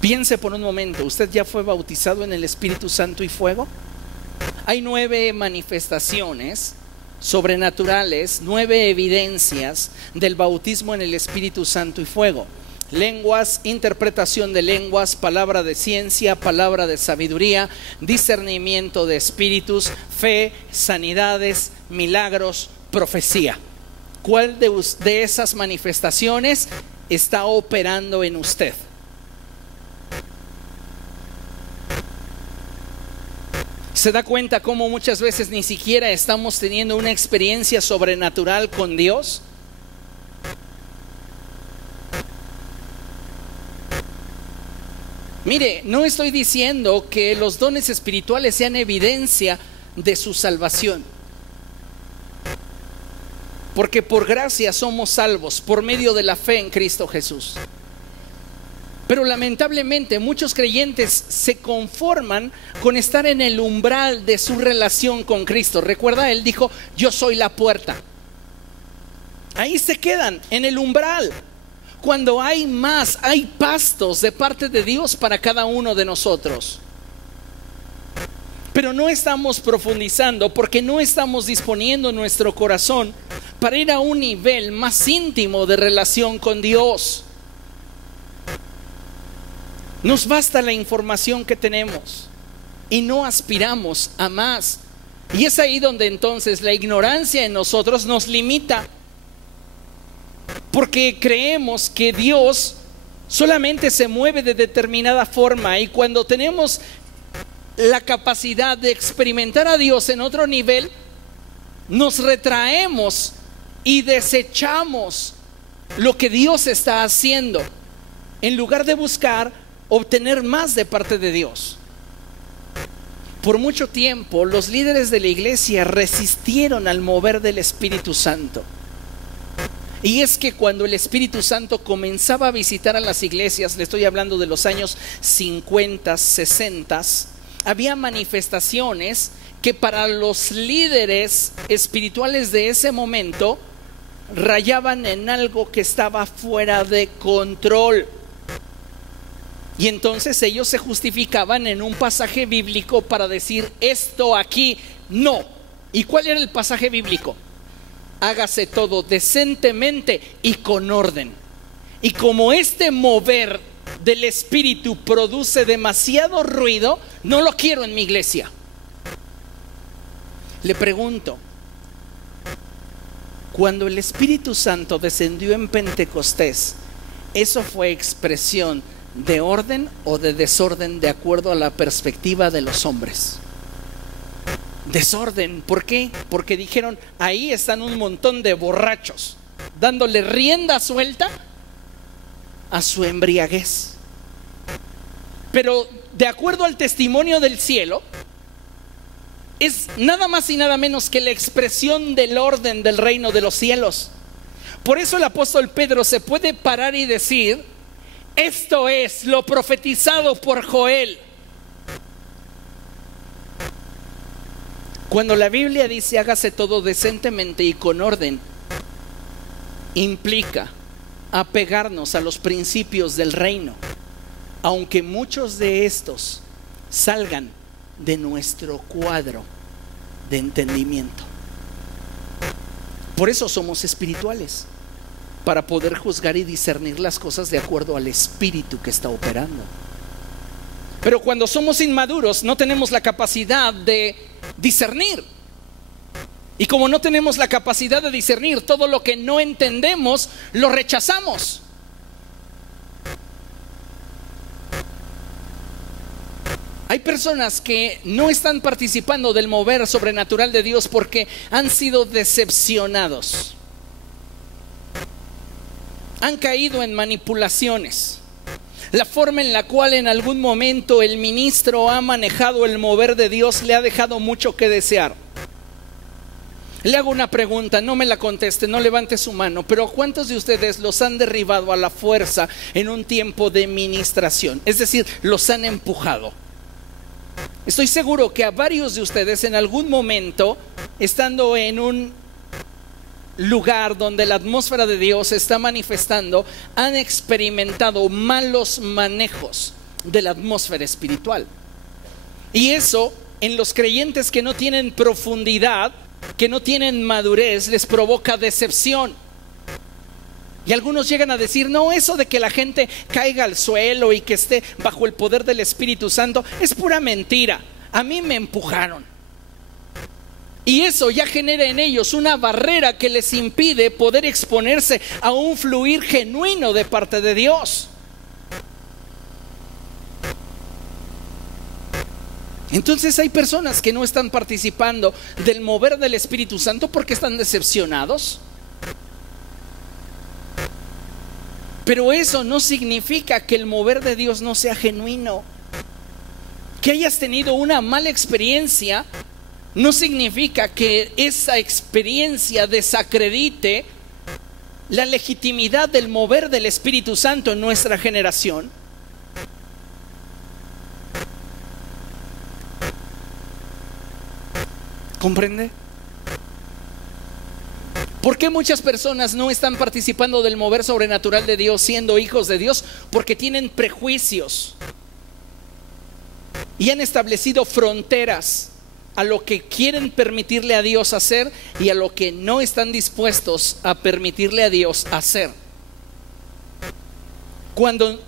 Piense por un momento, ¿usted ya fue bautizado en el Espíritu Santo y fuego? Hay 9 manifestaciones sobrenaturales, 9 evidencias del bautismo en el Espíritu Santo y fuego: lenguas, interpretación de lenguas, palabra de ciencia, palabra de sabiduría, discernimiento de espíritus, fe, sanidades, milagros, profecía. ¿Cuál de esas manifestaciones está operando en usted? ¿Se da cuenta cómo muchas veces ni siquiera estamos teniendo una experiencia sobrenatural con Dios? Mire, no estoy diciendo que los dones espirituales sean evidencia de su salvación. porque por gracia somos salvos por medio de la fe en Cristo Jesús. Pero lamentablemente muchos creyentes se conforman con estar en el umbral de su relación con Cristo. Recuerda, Él dijo: yo soy la puerta. Ahí se quedan, en el umbral, cuando hay pastos de parte de Dios para cada uno de nosotros. Pero no estamos profundizando porque no estamos disponiendo nuestro corazón para ir a un nivel más íntimo de relación con Dios. Nos basta la información que tenemos y no aspiramos a más. Y es ahí donde entonces la ignorancia en nosotros nos limita, porque creemos que Dios solamente se mueve de determinada forma, y cuando tenemos la capacidad de experimentar a Dios en otro nivel, nos retraemos y desechamos lo que Dios está haciendo, en lugar de buscar obtener más de parte de Dios. Por mucho tiempo los líderes de la iglesia resistieron al mover del Espíritu Santo. Y es que cuando el Espíritu Santo comenzaba a visitar a las iglesias, le estoy hablando de los años 50, 60, había manifestaciones que para los líderes espirituales de ese momento rayaban en algo que estaba fuera de control. Y entonces ellos se justificaban en un pasaje bíblico para decir: esto aquí no. ¿Y cuál era el pasaje bíblico? Hágase todo decentemente y con orden. Y como este mover del Espíritu produce demasiado ruido, no lo quiero en mi iglesia. Le pregunto, cuando el Espíritu Santo descendió en Pentecostés, ¿eso fue expresión de orden o de desorden de acuerdo a la perspectiva de los hombres? Desorden. ¿Por qué? Porque dijeron: ahí están un montón de borrachos dándole rienda suelta a su embriaguez. Pero de acuerdo al testimonio del cielo, es nada más y nada menos que la expresión del orden del reino de los cielos. Por eso el apóstol Pedro se puede parar y decir: esto es lo profetizado por Joel. Cuando la Biblia dice hágase todo decentemente y con orden, implica apegarnos a los principios del reino, aunque muchos de estos salgan de nuestro cuadro de entendimiento. Por eso somos espirituales, para poder juzgar y discernir las cosas de acuerdo al espíritu que está operando. Pero cuando somos inmaduros no tenemos la capacidad de discernir. Y como no tenemos la capacidad de discernir, todo lo que no entendemos lo rechazamos. Hay personas que no están participando del mover sobrenatural de Dios porque han sido decepcionados. Han caído en manipulaciones. La forma en la cual en algún momento el ministro ha manejado el mover de Dios le ha dejado mucho que desear. Le hago una pregunta, no me la conteste, no levante su mano, pero ¿cuántos de ustedes los han derribado a la fuerza en un tiempo de ministración? Es decir, los han empujado. Estoy seguro que a varios de ustedes en algún momento, estando en un lugar donde la atmósfera de Dios se está manifestando, han experimentado malos manejos de la atmósfera espiritual. Y eso en los creyentes que no tienen profundidad, que no tienen madurez, les provoca decepción. Y algunos llegan a decir: no, eso de que la gente caiga al suelo y que esté bajo el poder del Espíritu Santo es pura mentira. A mí me empujaron. Y eso ya genera en ellos una barrera que les impide poder exponerse a un fluir genuino de parte de Dios. Entonces hay personas que no están participando del mover del Espíritu Santo porque están decepcionados. Pero eso no significa que el mover de Dios no sea genuino. Que hayas tenido una mala experiencia no significa que esa experiencia desacredite la legitimidad del mover del Espíritu Santo en nuestra generación. ¿Comprende? ¿Por qué muchas personas no están participando del mover sobrenatural de Dios siendo hijos de Dios? Porque tienen prejuicios y han establecido fronteras a lo que quieren permitirle a Dios hacer y a lo que no están dispuestos a permitirle a Dios hacer. Cuando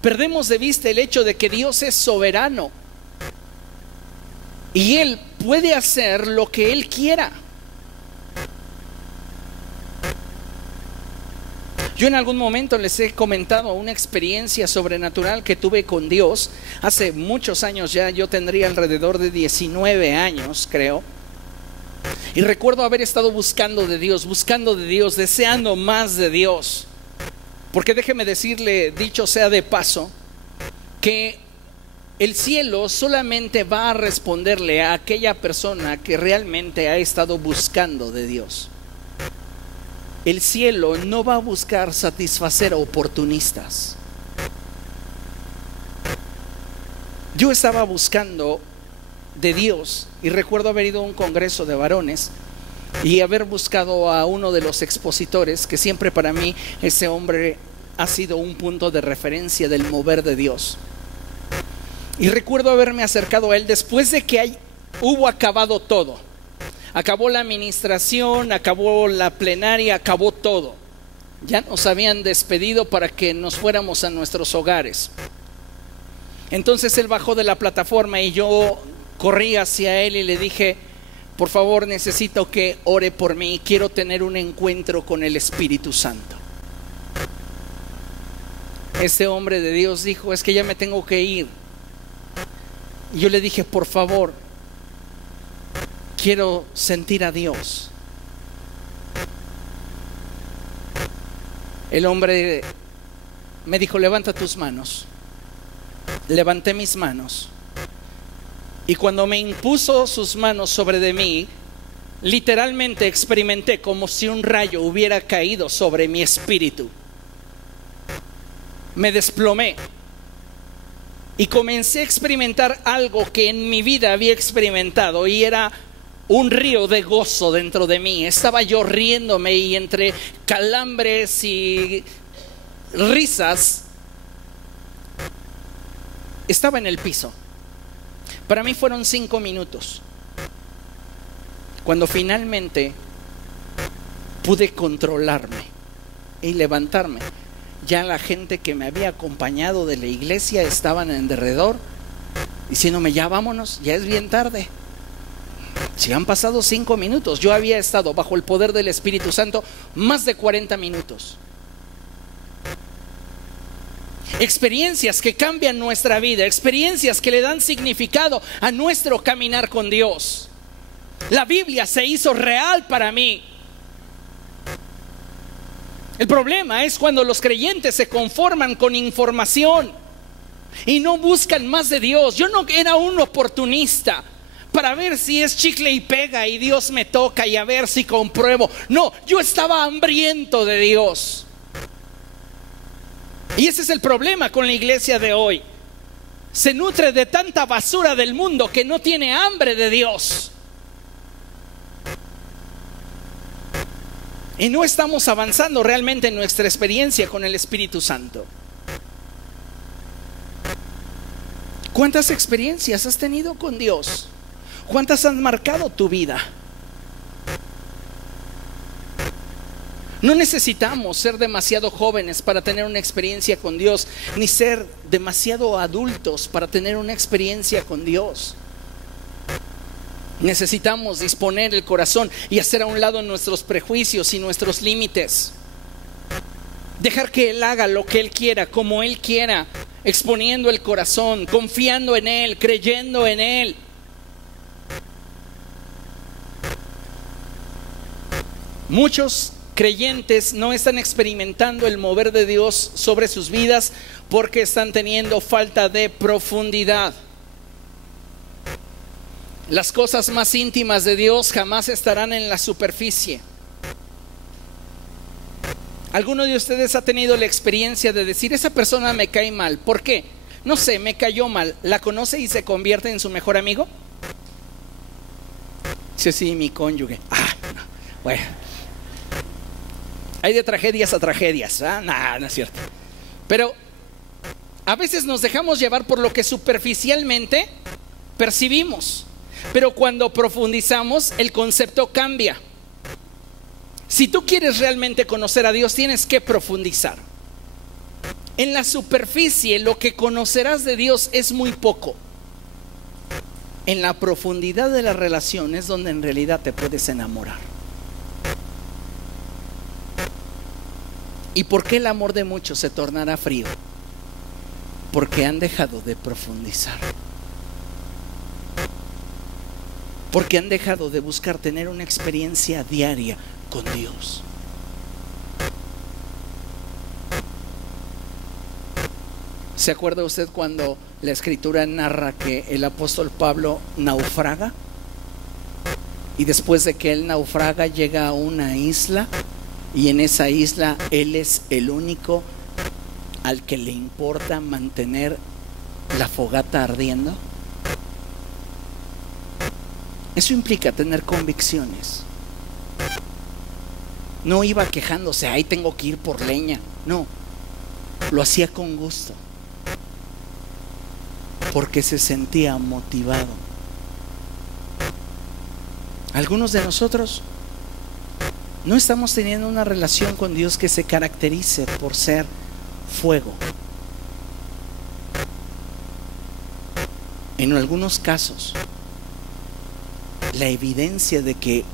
perdemos de vista el hecho de que Dios es soberano y Él puede hacer lo que Él quiera. Yo en algún momento les he comentado una experiencia sobrenatural que tuve con Dios hace muchos años ya. Yo tendría alrededor de 19 años, creo. Y recuerdo haber estado buscando de Dios, deseando más de Dios. Porque déjeme decirle, dicho sea de paso, que el cielo solamente va a responderle a aquella persona que realmente ha estado buscando de Dios. El cielo no va a buscar satisfacer a oportunistas. Yo estaba buscando de Dios y recuerdo haber ido a un congreso de varones y haber buscado a uno de los expositores, que siempre para mí ese hombre ha sido un punto de referencia del mover de Dios. Y recuerdo haberme acercado a él después de que hubo acabado todo. Acabó la administración, acabó la plenaria, acabó todo. Ya nos habían despedido para que nos fuéramos a nuestros hogares. Entonces él bajó de la plataforma y yo corrí hacia él y le dije: por favor, necesito que ore por mí, quiero tener un encuentro con el Espíritu Santo. Este hombre de Dios dijo: es que ya me tengo que ir. Y yo le dije: por favor, quiero sentir a Dios. El hombre me dijo: levanta tus manos. Levanté mis manos y cuando me impuso sus manos sobre de mí, literalmente experimenté como si un rayo hubiera caído sobre mi espíritu. Me desplomé y comencé a experimentar algo que en mi vida había experimentado, y era un río de gozo dentro de mí. Estaba yo riéndome y entre calambres y risas estaba en el piso. Para mí fueron 5 minutos. Cuando finalmente pude controlarme y levantarme, ya la gente que me había acompañado de la iglesia estaban en derredor diciéndome: ya vámonos, ya es bien tarde. Si han pasado 5 minutos, yo había estado bajo el poder del Espíritu Santo más de 40 minutos. Experiencias que cambian nuestra vida, experiencias que le dan significado a nuestro caminar con Dios. La Biblia se hizo real para mí. El problema es cuando los creyentes se conforman con información y no buscan más de Dios. Yo no era un oportunista para ver si es chicle y pega y Dios me toca y a ver si compruebo. No, yo estaba hambriento de Dios. Y ese es el problema con la iglesia de hoy. Se nutre de tanta basura del mundo que no tiene hambre de Dios. Y no estamos avanzando realmente en nuestra experiencia con el Espíritu Santo. ¿Cuántas experiencias has tenido con Dios? ¿Cuántas han marcado tu vida? No necesitamos ser demasiado jóvenes para tener una experiencia con Dios, ni ser demasiado adultos para tener una experiencia con Dios. Necesitamos disponer el corazón y hacer a un lado nuestros prejuicios y nuestros límites. Dejar que Él haga lo que Él quiera, como Él quiera, exponiendo el corazón, confiando en Él, creyendo en Él. Muchos creyentes no están experimentando el mover de Dios sobre sus vidas porque están teniendo falta de profundidad. Las cosas más íntimas de Dios jamás estarán en la superficie. ¿Alguno de ustedes ha tenido la experiencia de decir, esa persona me cae mal? ¿Por qué? No sé, me cayó mal. ¿La conoce y se convierte en su mejor amigo? Sí, sí, mi cónyuge. No. Bueno, hay de tragedias a tragedias, ¿ah? No es cierto. Pero a veces nos dejamos llevar por lo que superficialmente percibimos, pero cuando profundizamos el concepto cambia. Si tú quieres realmente conocer a Dios, tienes que profundizar. En la superficie lo que conocerás de Dios es muy poco. En la profundidad de la relación es donde en realidad te puedes enamorar. ¿Y por qué el amor de muchos se tornará frío? Porque han dejado de profundizar. Porque han dejado de buscar tener una experiencia diaria con Dios. ¿Se acuerda usted cuando la escritura narra que el apóstol Pablo naufraga? Y después de que él naufraga llega a una isla, y en esa isla él es el único al que le importa mantener la fogata ardiendo. Eso implica tener convicciones. No iba quejándose, ay, tengo que ir por leña. No, lo hacía con gusto, porque se sentía motivado. Algunos de nosotros no estamos teniendo una relación con Dios que se caracterice por ser fuego. En algunos casos, la evidencia de que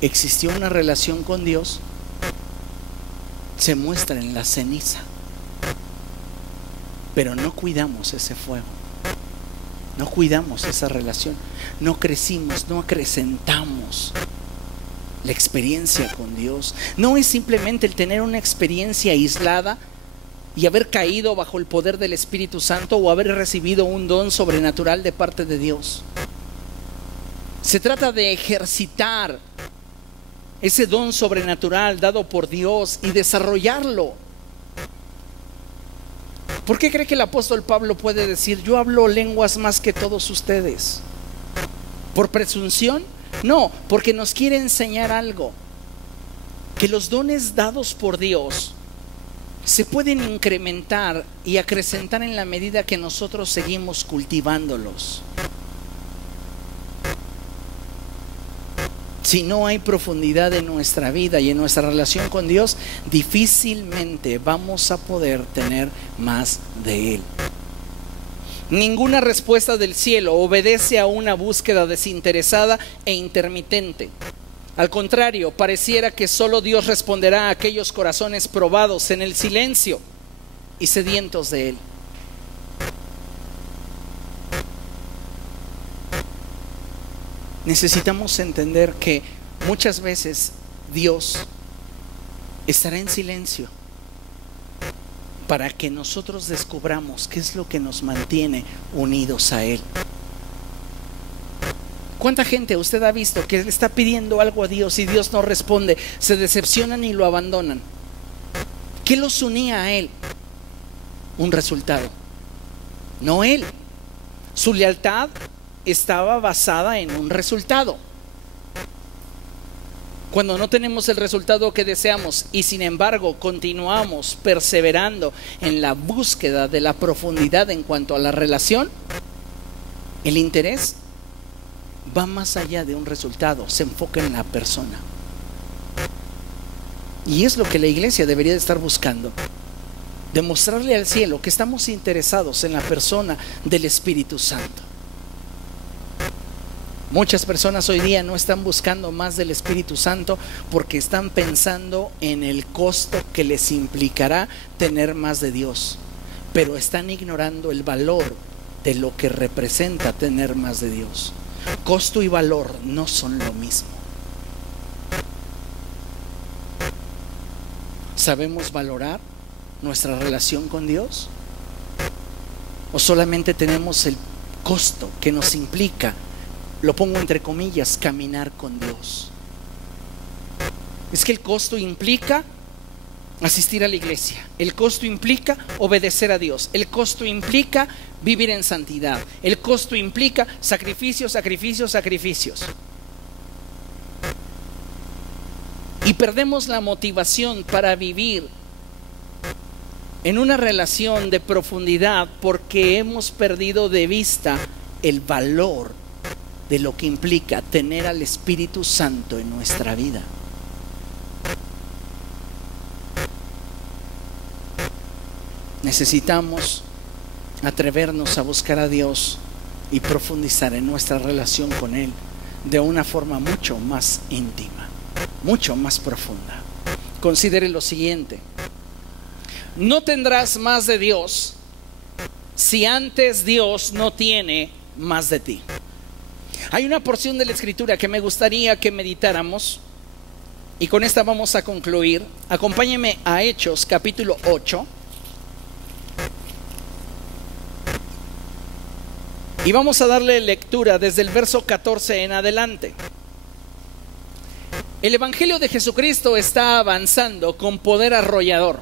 existió una relación con Dios se muestra en la ceniza. Pero no cuidamos ese fuego, no cuidamos esa relación, no crecimos, no acrecentamos la experiencia con Dios. No es simplemente el tener una experiencia aislada y haber caído bajo el poder del Espíritu Santo o haber recibido un don sobrenatural de parte de Dios. Se trata de ejercitar ese don sobrenatural dado por Dios y desarrollarlo. ¿Por qué cree que el apóstol Pablo puede decir, yo hablo lenguas más que todos ustedes? ¿Por presunción? No, porque nos quiere enseñar algo, que los dones dados por Dios se pueden incrementar y acrecentar en la medida que nosotros seguimos cultivándolos. Si no hay profundidad en nuestra vida y en nuestra relación con Dios, difícilmente vamos a poder tener más de Él. Ninguna respuesta del cielo obedece a una búsqueda desinteresada e intermitente. Al contrario, pareciera que solo Dios responderá a aquellos corazones probados en el silencio y sedientos de Él. Necesitamos entender que muchas veces Dios estará en silencio para que nosotros descubramos qué es lo que nos mantiene unidos a Él. ¿Cuánta gente usted ha visto que le está pidiendo algo a Dios y Dios no responde? Se decepcionan y lo abandonan. ¿Qué los unía a Él? Un resultado, no Él. Su lealtad estaba basada en un resultado. Cuando no tenemos el resultado que deseamos y sin embargo continuamos perseverando en la búsqueda de la profundidad en cuanto a la relación, el interés va más allá de un resultado, se enfoca en la persona. Y es lo que la iglesia debería de estar buscando: demostrarle al cielo que estamos interesados en la persona del Espíritu Santo. Muchas personas hoy día no están buscando más del Espíritu Santo porque están pensando en el costo que les implicará tener más de Dios, pero están ignorando el valor de lo que representa tener más de Dios. Costo y valor no son lo mismo. ¿Sabemos valorar nuestra relación con Dios? ¿O solamente tenemos el costo que nos implica, lo pongo entre comillas, caminar con Dios. Es que el costo implica asistir a la iglesia, el costo implica obedecer a Dios, el costo implica vivir en santidad, el costo implica sacrificios, sacrificios, sacrificios. Y perdemos la motivación para vivir en una relación de profundidad porque hemos perdido de vista el valor de lo que implica tener al Espíritu Santo en nuestra vida. Necesitamos atrevernos a buscar a Dios y profundizar en nuestra relación con Él de una forma mucho más íntima, mucho más profunda. Considere lo siguiente: no tendrás más de Dios si antes Dios no tiene más de ti. Hay una porción de la Escritura que me gustaría que meditáramos y con esta vamos a concluir. Acompáñeme a Hechos capítulo 8. Y vamos a darle lectura desde el verso 14 en adelante. El Evangelio de Jesucristo está avanzando con poder arrollador.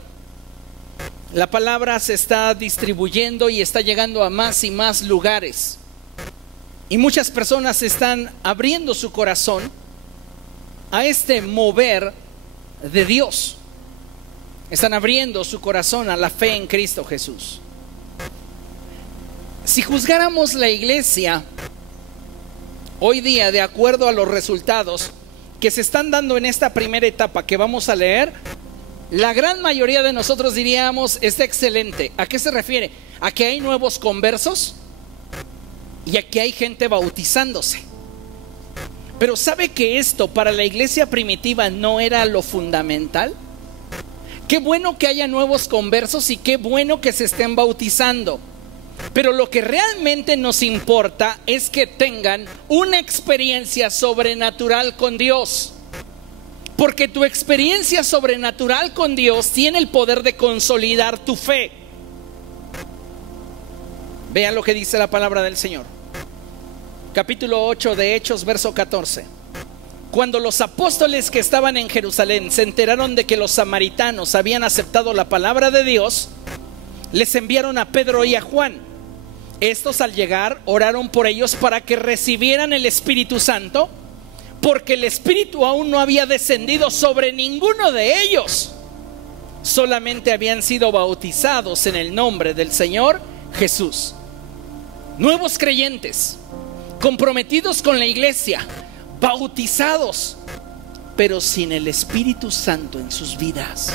La palabra se está distribuyendo y está llegando a más y más lugares. Y muchas personas están abriendo su corazón a este mover de Dios. Están abriendo su corazón a la fe en Cristo Jesús. Si juzgáramos la iglesia hoy día de acuerdo a los resultados que se están dando en esta primera etapa que vamos a leer, la gran mayoría de nosotros diríamos: está excelente. ¿A qué se refiere? ¿A que hay nuevos conversos? Y a que hay gente bautizándose. Pero ¿sabe que esto para la iglesia primitiva no era lo fundamental? Qué bueno que haya nuevos conversos y qué bueno que se estén bautizando. Pero lo que realmente nos importa es que tengan una experiencia sobrenatural con Dios. Porque tu experiencia sobrenatural con Dios tiene el poder de consolidar tu fe. Vean lo que dice la palabra del Señor. Capítulo 8 de Hechos, verso 14. Cuando los apóstoles que estaban en Jerusalén se enteraron de que los samaritanos habían aceptado la palabra de Dios, les enviaron a Pedro y a Juan. Estos, al llegar, oraron por ellos para que recibieran el Espíritu Santo, porque el Espíritu aún no había descendido sobre ninguno de ellos. Solamente habían sido bautizados en el nombre del Señor Jesús. Nuevos creyentes, comprometidos con la iglesia, bautizados, pero sin el Espíritu Santo en sus vidas.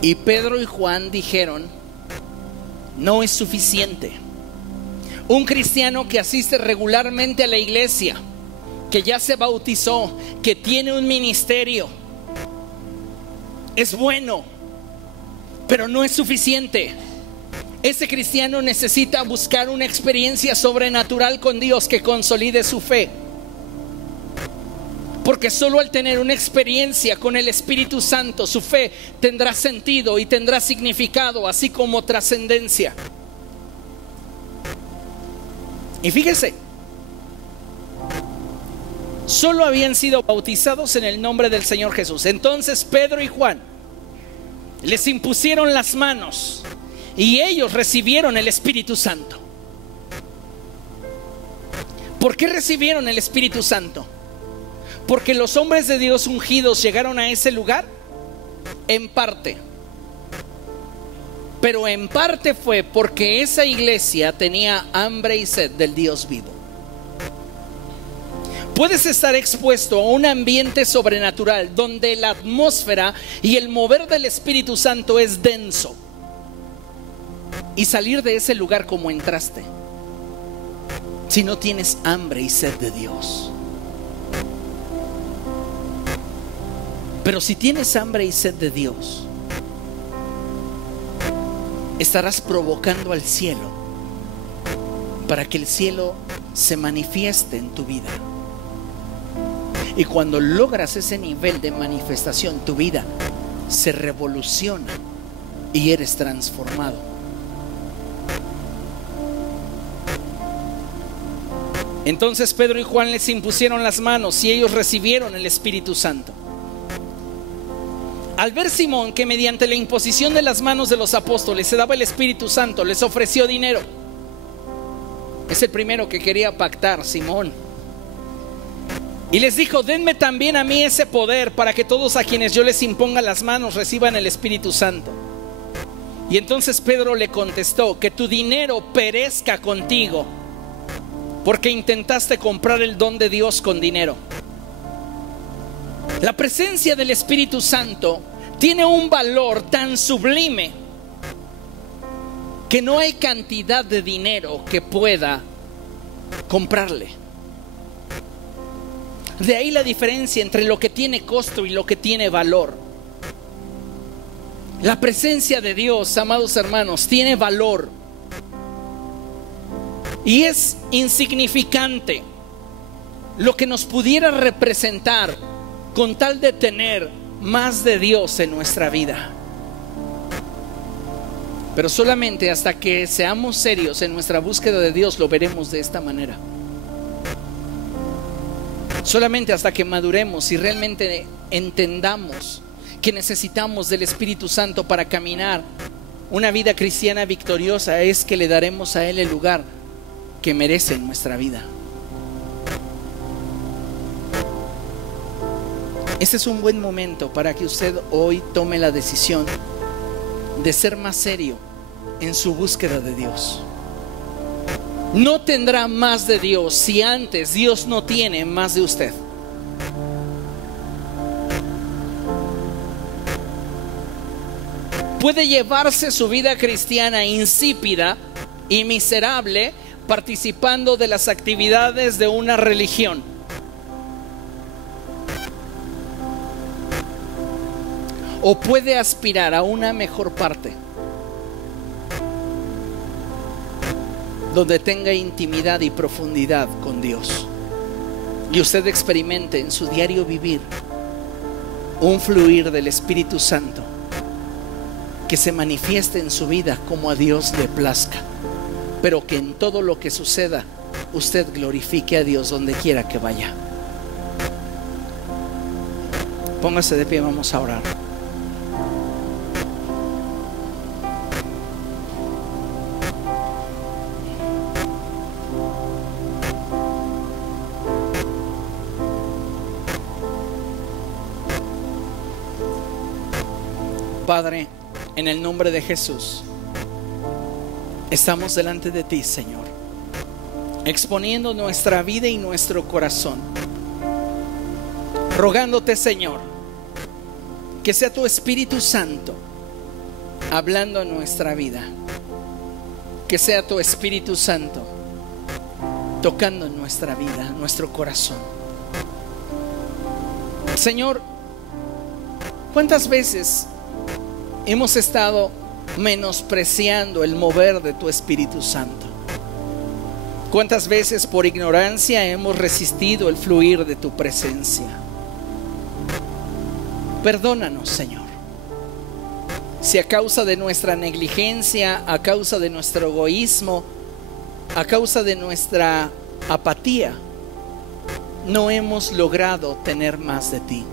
Y Pedro y Juan dijeron: no es suficiente. Un cristiano que asiste regularmente a la iglesia, que ya se bautizó, que tiene un ministerio, es bueno, pero no es suficiente. Ese cristiano necesita buscar una experiencia sobrenatural con Dios que consolide su fe. Porque solo al tener una experiencia con el Espíritu Santo, su fe tendrá sentido y tendrá significado, así como trascendencia. Y fíjese, solo habían sido bautizados en el nombre del Señor Jesús. Entonces Pedro y Juan les impusieron las manos y ellos recibieron el Espíritu Santo. ¿Por qué recibieron el Espíritu Santo? Porque los hombres de Dios ungidos llegaron a ese lugar en parte, pero en parte fue porque esa iglesia tenía hambre y sed del Dios vivo. Puedes estar expuesto a un ambiente sobrenatural donde la atmósfera y el mover del Espíritu Santo es denso, y salir de ese lugar como entraste si no tienes hambre y sed de Dios. Pero si tienes hambre y sed de Dios, estarás provocando al cielo para que el cielo se manifieste en tu vida. Y cuando logras ese nivel de manifestación, tu vida se revoluciona y eres transformado. Entonces Pedro y Juan les impusieron las manos y ellos recibieron el Espíritu Santo. Al ver Simón que mediante la imposición de las manos de los apóstoles se daba el Espíritu Santo, les ofreció dinero. Es el primero que quería pactar, Simón. Y les dijo: denme también a mí ese poder para que todos a quienes yo les imponga las manos reciban el Espíritu Santo. Y entonces Pedro le contestó: que tu dinero perezca contigo, porque intentaste comprar el don de Dios con dinero. La presencia del Espíritu Santo tiene un valor tan sublime que no hay cantidad de dinero que pueda comprarle. De ahí la diferencia entre lo que tiene costo y lo que tiene valor. La presencia de Dios, amados hermanos, tiene valor y es insignificante lo que nos pudiera representar con tal de tener más de Dios en nuestra vida. Pero solamente hasta que seamos serios en nuestra búsqueda de Dios lo veremos de esta manera. Solamente hasta que maduremos y realmente entendamos que necesitamos del Espíritu Santo para caminar una vida cristiana victoriosa es que le daremos a Él el lugar que merece en nuestra vida. Este es un buen momento para que usted hoy tome la decisión de ser más serio en su búsqueda de Dios. No tendrá más de Dios si antes Dios no tiene más de usted. Puede llevarse su vida cristiana insípida y miserable participando de las actividades de una religión. O puede aspirar a una mejor parte, donde tenga intimidad y profundidad con Dios, y usted experimente en su diario vivir un fluir del Espíritu Santo que se manifieste en su vida como a Dios le plazca, pero que en todo lo que suceda usted glorifique a Dios donde quiera que vaya. Póngase de pie, vamos a orar. Padre, en el nombre de Jesús, estamos delante de ti, Señor, exponiendo nuestra vida y nuestro corazón, rogándote, Señor, que sea tu Espíritu Santo hablando en nuestra vida, que sea tu Espíritu Santo tocando en nuestra vida, nuestro corazón. Señor, ¿cuántas veces hemos estado menospreciando el mover de tu Espíritu Santo? ¿Cuántas veces por ignorancia hemos resistido el fluir de tu presencia? Perdónanos, Señor, si a causa de nuestra negligencia, a causa de nuestro egoísmo, a causa de nuestra apatía, no hemos logrado tener más de ti.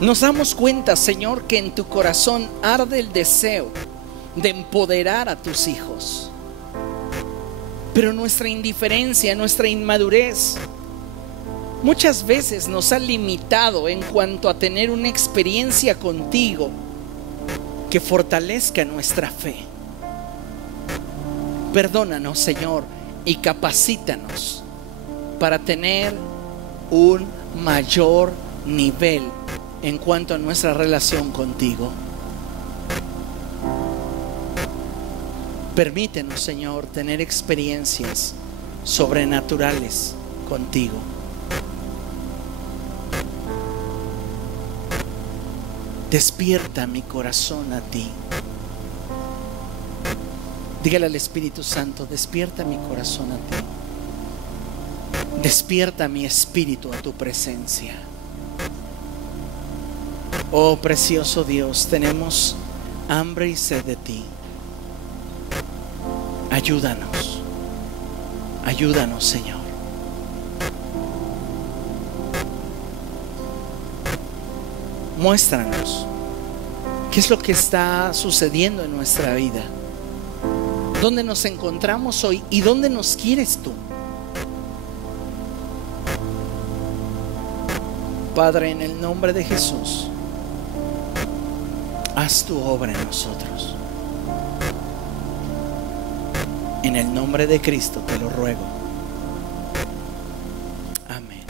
Nos damos cuenta, Señor, que en tu corazón arde el deseo de empoderar a tus hijos, pero nuestra indiferencia, nuestra inmadurez muchas veces nos ha limitado en cuanto a tener una experiencia contigo que fortalezca nuestra fe. Perdónanos, Señor, y capacítanos para tener un mayor nivel en cuanto a nuestra relación contigo. Permítenos, Señor, tener experiencias sobrenaturales contigo. Despierta mi corazón a ti. Dígale al Espíritu Santo: despierta mi corazón a ti. Despierta mi espíritu a tu presencia. Oh precioso Dios, tenemos hambre y sed de ti. Ayúdanos. Ayúdanos, Señor. Muéstranos qué es lo que está sucediendo en nuestra vida, dónde nos encontramos hoy y dónde nos quieres tú. Padre, en el nombre de Jesús, haz tu obra en nosotros. En el nombre de Cristo te lo ruego. Amén.